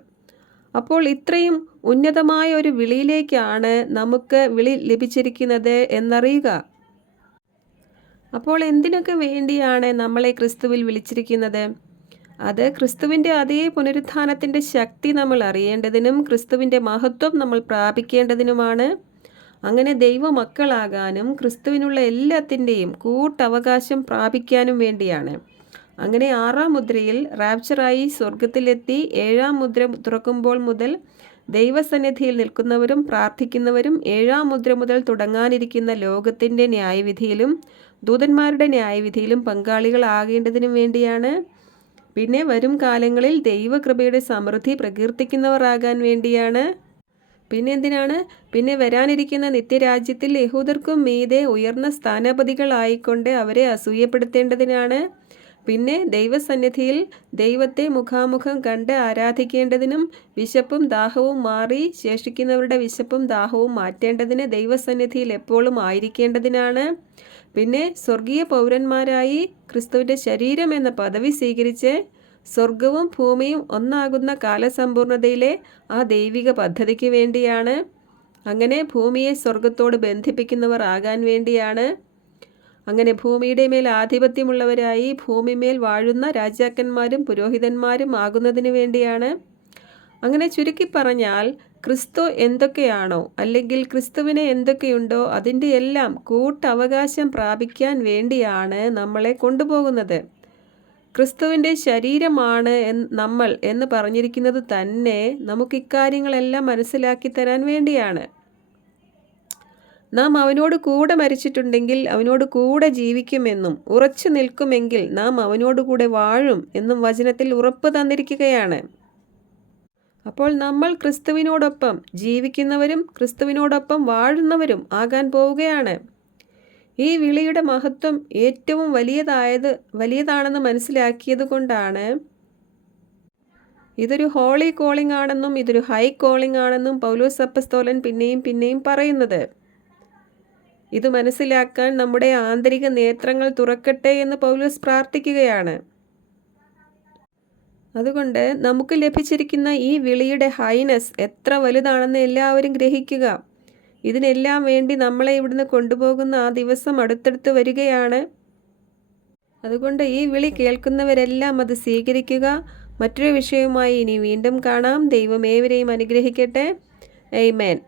അപ്പോൾ ഇത്രയും ഉന്നതമായ ഒരു വിളിയിലേക്കാണ് നമുക്ക് വിളി ലഭിച്ചിരിക്കുന്നത് എന്നറിയുക. അപ്പോൾ എന്തിനൊക്കെ വേണ്ടിയാണ് നമ്മളെ ക്രിസ്തുവിൽ വിളിച്ചിരിക്കുന്നത്? അത് ക്രിസ്തുവിൻ്റെ അതേ പുനരുത്ഥാനത്തിൻ്റെ ശക്തി നമ്മൾ അറിയേണ്ടതിനും ക്രിസ്തുവിൻ്റെ മഹത്വം നമ്മൾ പ്രാപിക്കേണ്ടതിനുമാണ്. അങ്ങനെ ദൈവമക്കളാകാനും ക്രിസ്തുവിനുള്ള എല്ലാത്തിൻ്റെയും കൂട്ടവകാശം പ്രാപിക്കാനും വേണ്ടിയാണ്. അങ്ങനെ 6-ാം മുദ്രയിൽ റാപ്ചറായി സ്വർഗത്തിലെത്തി 7-ാം മുദ്ര തുറക്കുമ്പോൾ മുതൽ ദൈവസന്നിധിയിൽ നിൽക്കുന്നവരും പ്രാർത്ഥിക്കുന്നവരും 7-ാം മുദ്ര മുതൽ തുടങ്ങാനിരിക്കുന്ന ലോകത്തിൻ്റെ ന്യായവിധിയിലും ദൂതന്മാരുടെ ന്യായവിധിയിലും പങ്കാളികളാകേണ്ടതിനും വേണ്ടിയാണ്. പിന്നെ വരും കാലങ്ങളിൽ ദൈവകൃപയുടെ സമൃദ്ധി പ്രകീർത്തിക്കുന്നവരാകാൻ വേണ്ടിയാണ്. പിന്നെ എന്തിനാണ്? പിന്നെ വരാനിരിക്കുന്ന നിത്യരാജ്യത്തിൽ യഹൂദർക്കും മീതെ ഉയർന്ന സ്ഥാനപതികളായിക്കൊണ്ട് അവരെ അസൂയപ്പെടുത്തേണ്ടതിനാണ്. പിന്നെ ദൈവസന്നിധിയിൽ ദൈവത്തെ മുഖാമുഖം കണ്ട് ആരാധിക്കേണ്ടതിനും വിശപ്പും ദാഹവും മാറി ശേഷിക്കുന്നവരുടെ വിശപ്പും ദാഹവും മാറ്റേണ്ടതിന് ദൈവസന്നിധിയിൽ എപ്പോഴും ആയിരിക്കേണ്ടതിനാണ്. പിന്നെ സ്വർഗീയ പൗരന്മാരായി ക്രിസ്തുവിൻ്റെ ശരീരം എന്ന പദവി സ്വീകരിച്ച് സ്വർഗവും ഭൂമിയും ഒന്നാകുന്ന കാലസമ്പൂർണതയിലെ ആ ദൈവിക പദ്ധതിക്ക് വേണ്ടിയാണ്. അങ്ങനെ ഭൂമിയെ സ്വർഗത്തോട് ബന്ധിപ്പിക്കുന്നവർ ആകാൻ വേണ്ടിയാണ്. അങ്ങനെ ഭൂമിയുടെ മേൽ ആധിപത്യമുള്ളവരായി ഭൂമിമേൽ വാഴുന്ന രാജാക്കന്മാരും പുരോഹിതന്മാരും ആകുന്നതിന് വേണ്ടിയാണ്. അങ്ങനെ ചുരുക്കി പറഞ്ഞാൽ ക്രിസ്തു എന്തൊക്കെയാണോ അല്ലെങ്കിൽ ക്രിസ്തുവിന് എന്തൊക്കെയുണ്ടോ അതിൻ്റെ എല്ലാം കൂട്ടവകാശം പ്രാപിക്കാൻ വേണ്ടിയാണ് നമ്മളെ കൊണ്ടുപോകുന്നത്. ക്രിസ്തുവിൻ്റെ ശരീരമാണ് നമ്മൾ എന്ന് പറഞ്ഞിരിക്കുന്നത് തന്നെ നമുക്ക് ഇക്കാര്യങ്ങളെല്ലാം മനസ്സിലാക്കി തരാൻ വേണ്ടിയാണ്. നാം അവനോട് കൂടെ മരിച്ചിട്ടുണ്ടെങ്കിൽ അവനോട് കൂടെ ജീവിക്കുമെന്നും ഉറച്ചു നിൽക്കുമെങ്കിൽ നാം അവനോട് കൂടെ വാഴും എന്നും വചനത്തിൽ ഉറപ്പ് തന്നിരിക്കുകയാണ്. അപ്പോൾ നമ്മൾ ക്രിസ്തുവിനോടൊപ്പം ജീവിക്കുന്നവരും ക്രിസ്തുവിനോടൊപ്പം വാഴുന്നവരും ആകാൻ പോവുകയാണ്. ഈ വിളിയുടെ മഹത്വം ഏറ്റവും വലിയതാണെന്ന് മനസ്സിലാക്കിയത് കൊണ്ടാണ് ഇതൊരു ഹോളി കോളിംഗ് ആണെന്നും ഇതൊരു ഹൈ കോളിംഗ് ആണെന്നും പൗലോസ് അപ്പസ്തോലൻ പിന്നെയും പറയുന്നത്. ഇത് മനസ്സിലാക്കാൻ നമ്മുടെ ആന്തരിക നേത്രങ്ങൾ തുറക്കട്ടെ എന്ന് പൗലോസ് പ്രാർത്ഥിക്കുകയാണ്. അതുകൊണ്ട് നമുക്ക് ലഭിച്ചിരിക്കുന്ന ഈ വിളിയുടെ ഹൈനസ് എത്ര വലുതാണെന്ന് എല്ലാവരും ഗ്രഹിക്കുക. ഇതിനെല്ലാം വേണ്ടി നമ്മളെ ഇവിടുന്ന് കൊണ്ടുപോകുന്ന ആ ദിവസം അടുത്തടുത്ത് വരികയാണ്. അതുകൊണ്ട് ഈ വിളി കേൾക്കുന്നവരെല്ലാം അത് സ്വീകരിക്കുക. മറ്റൊരു വിഷയവുമായി ഇനി വീണ്ടും കാണാം. ദൈവം ഏവരെയും അനുഗ്രഹിക്കട്ടെ. ആമേൻ.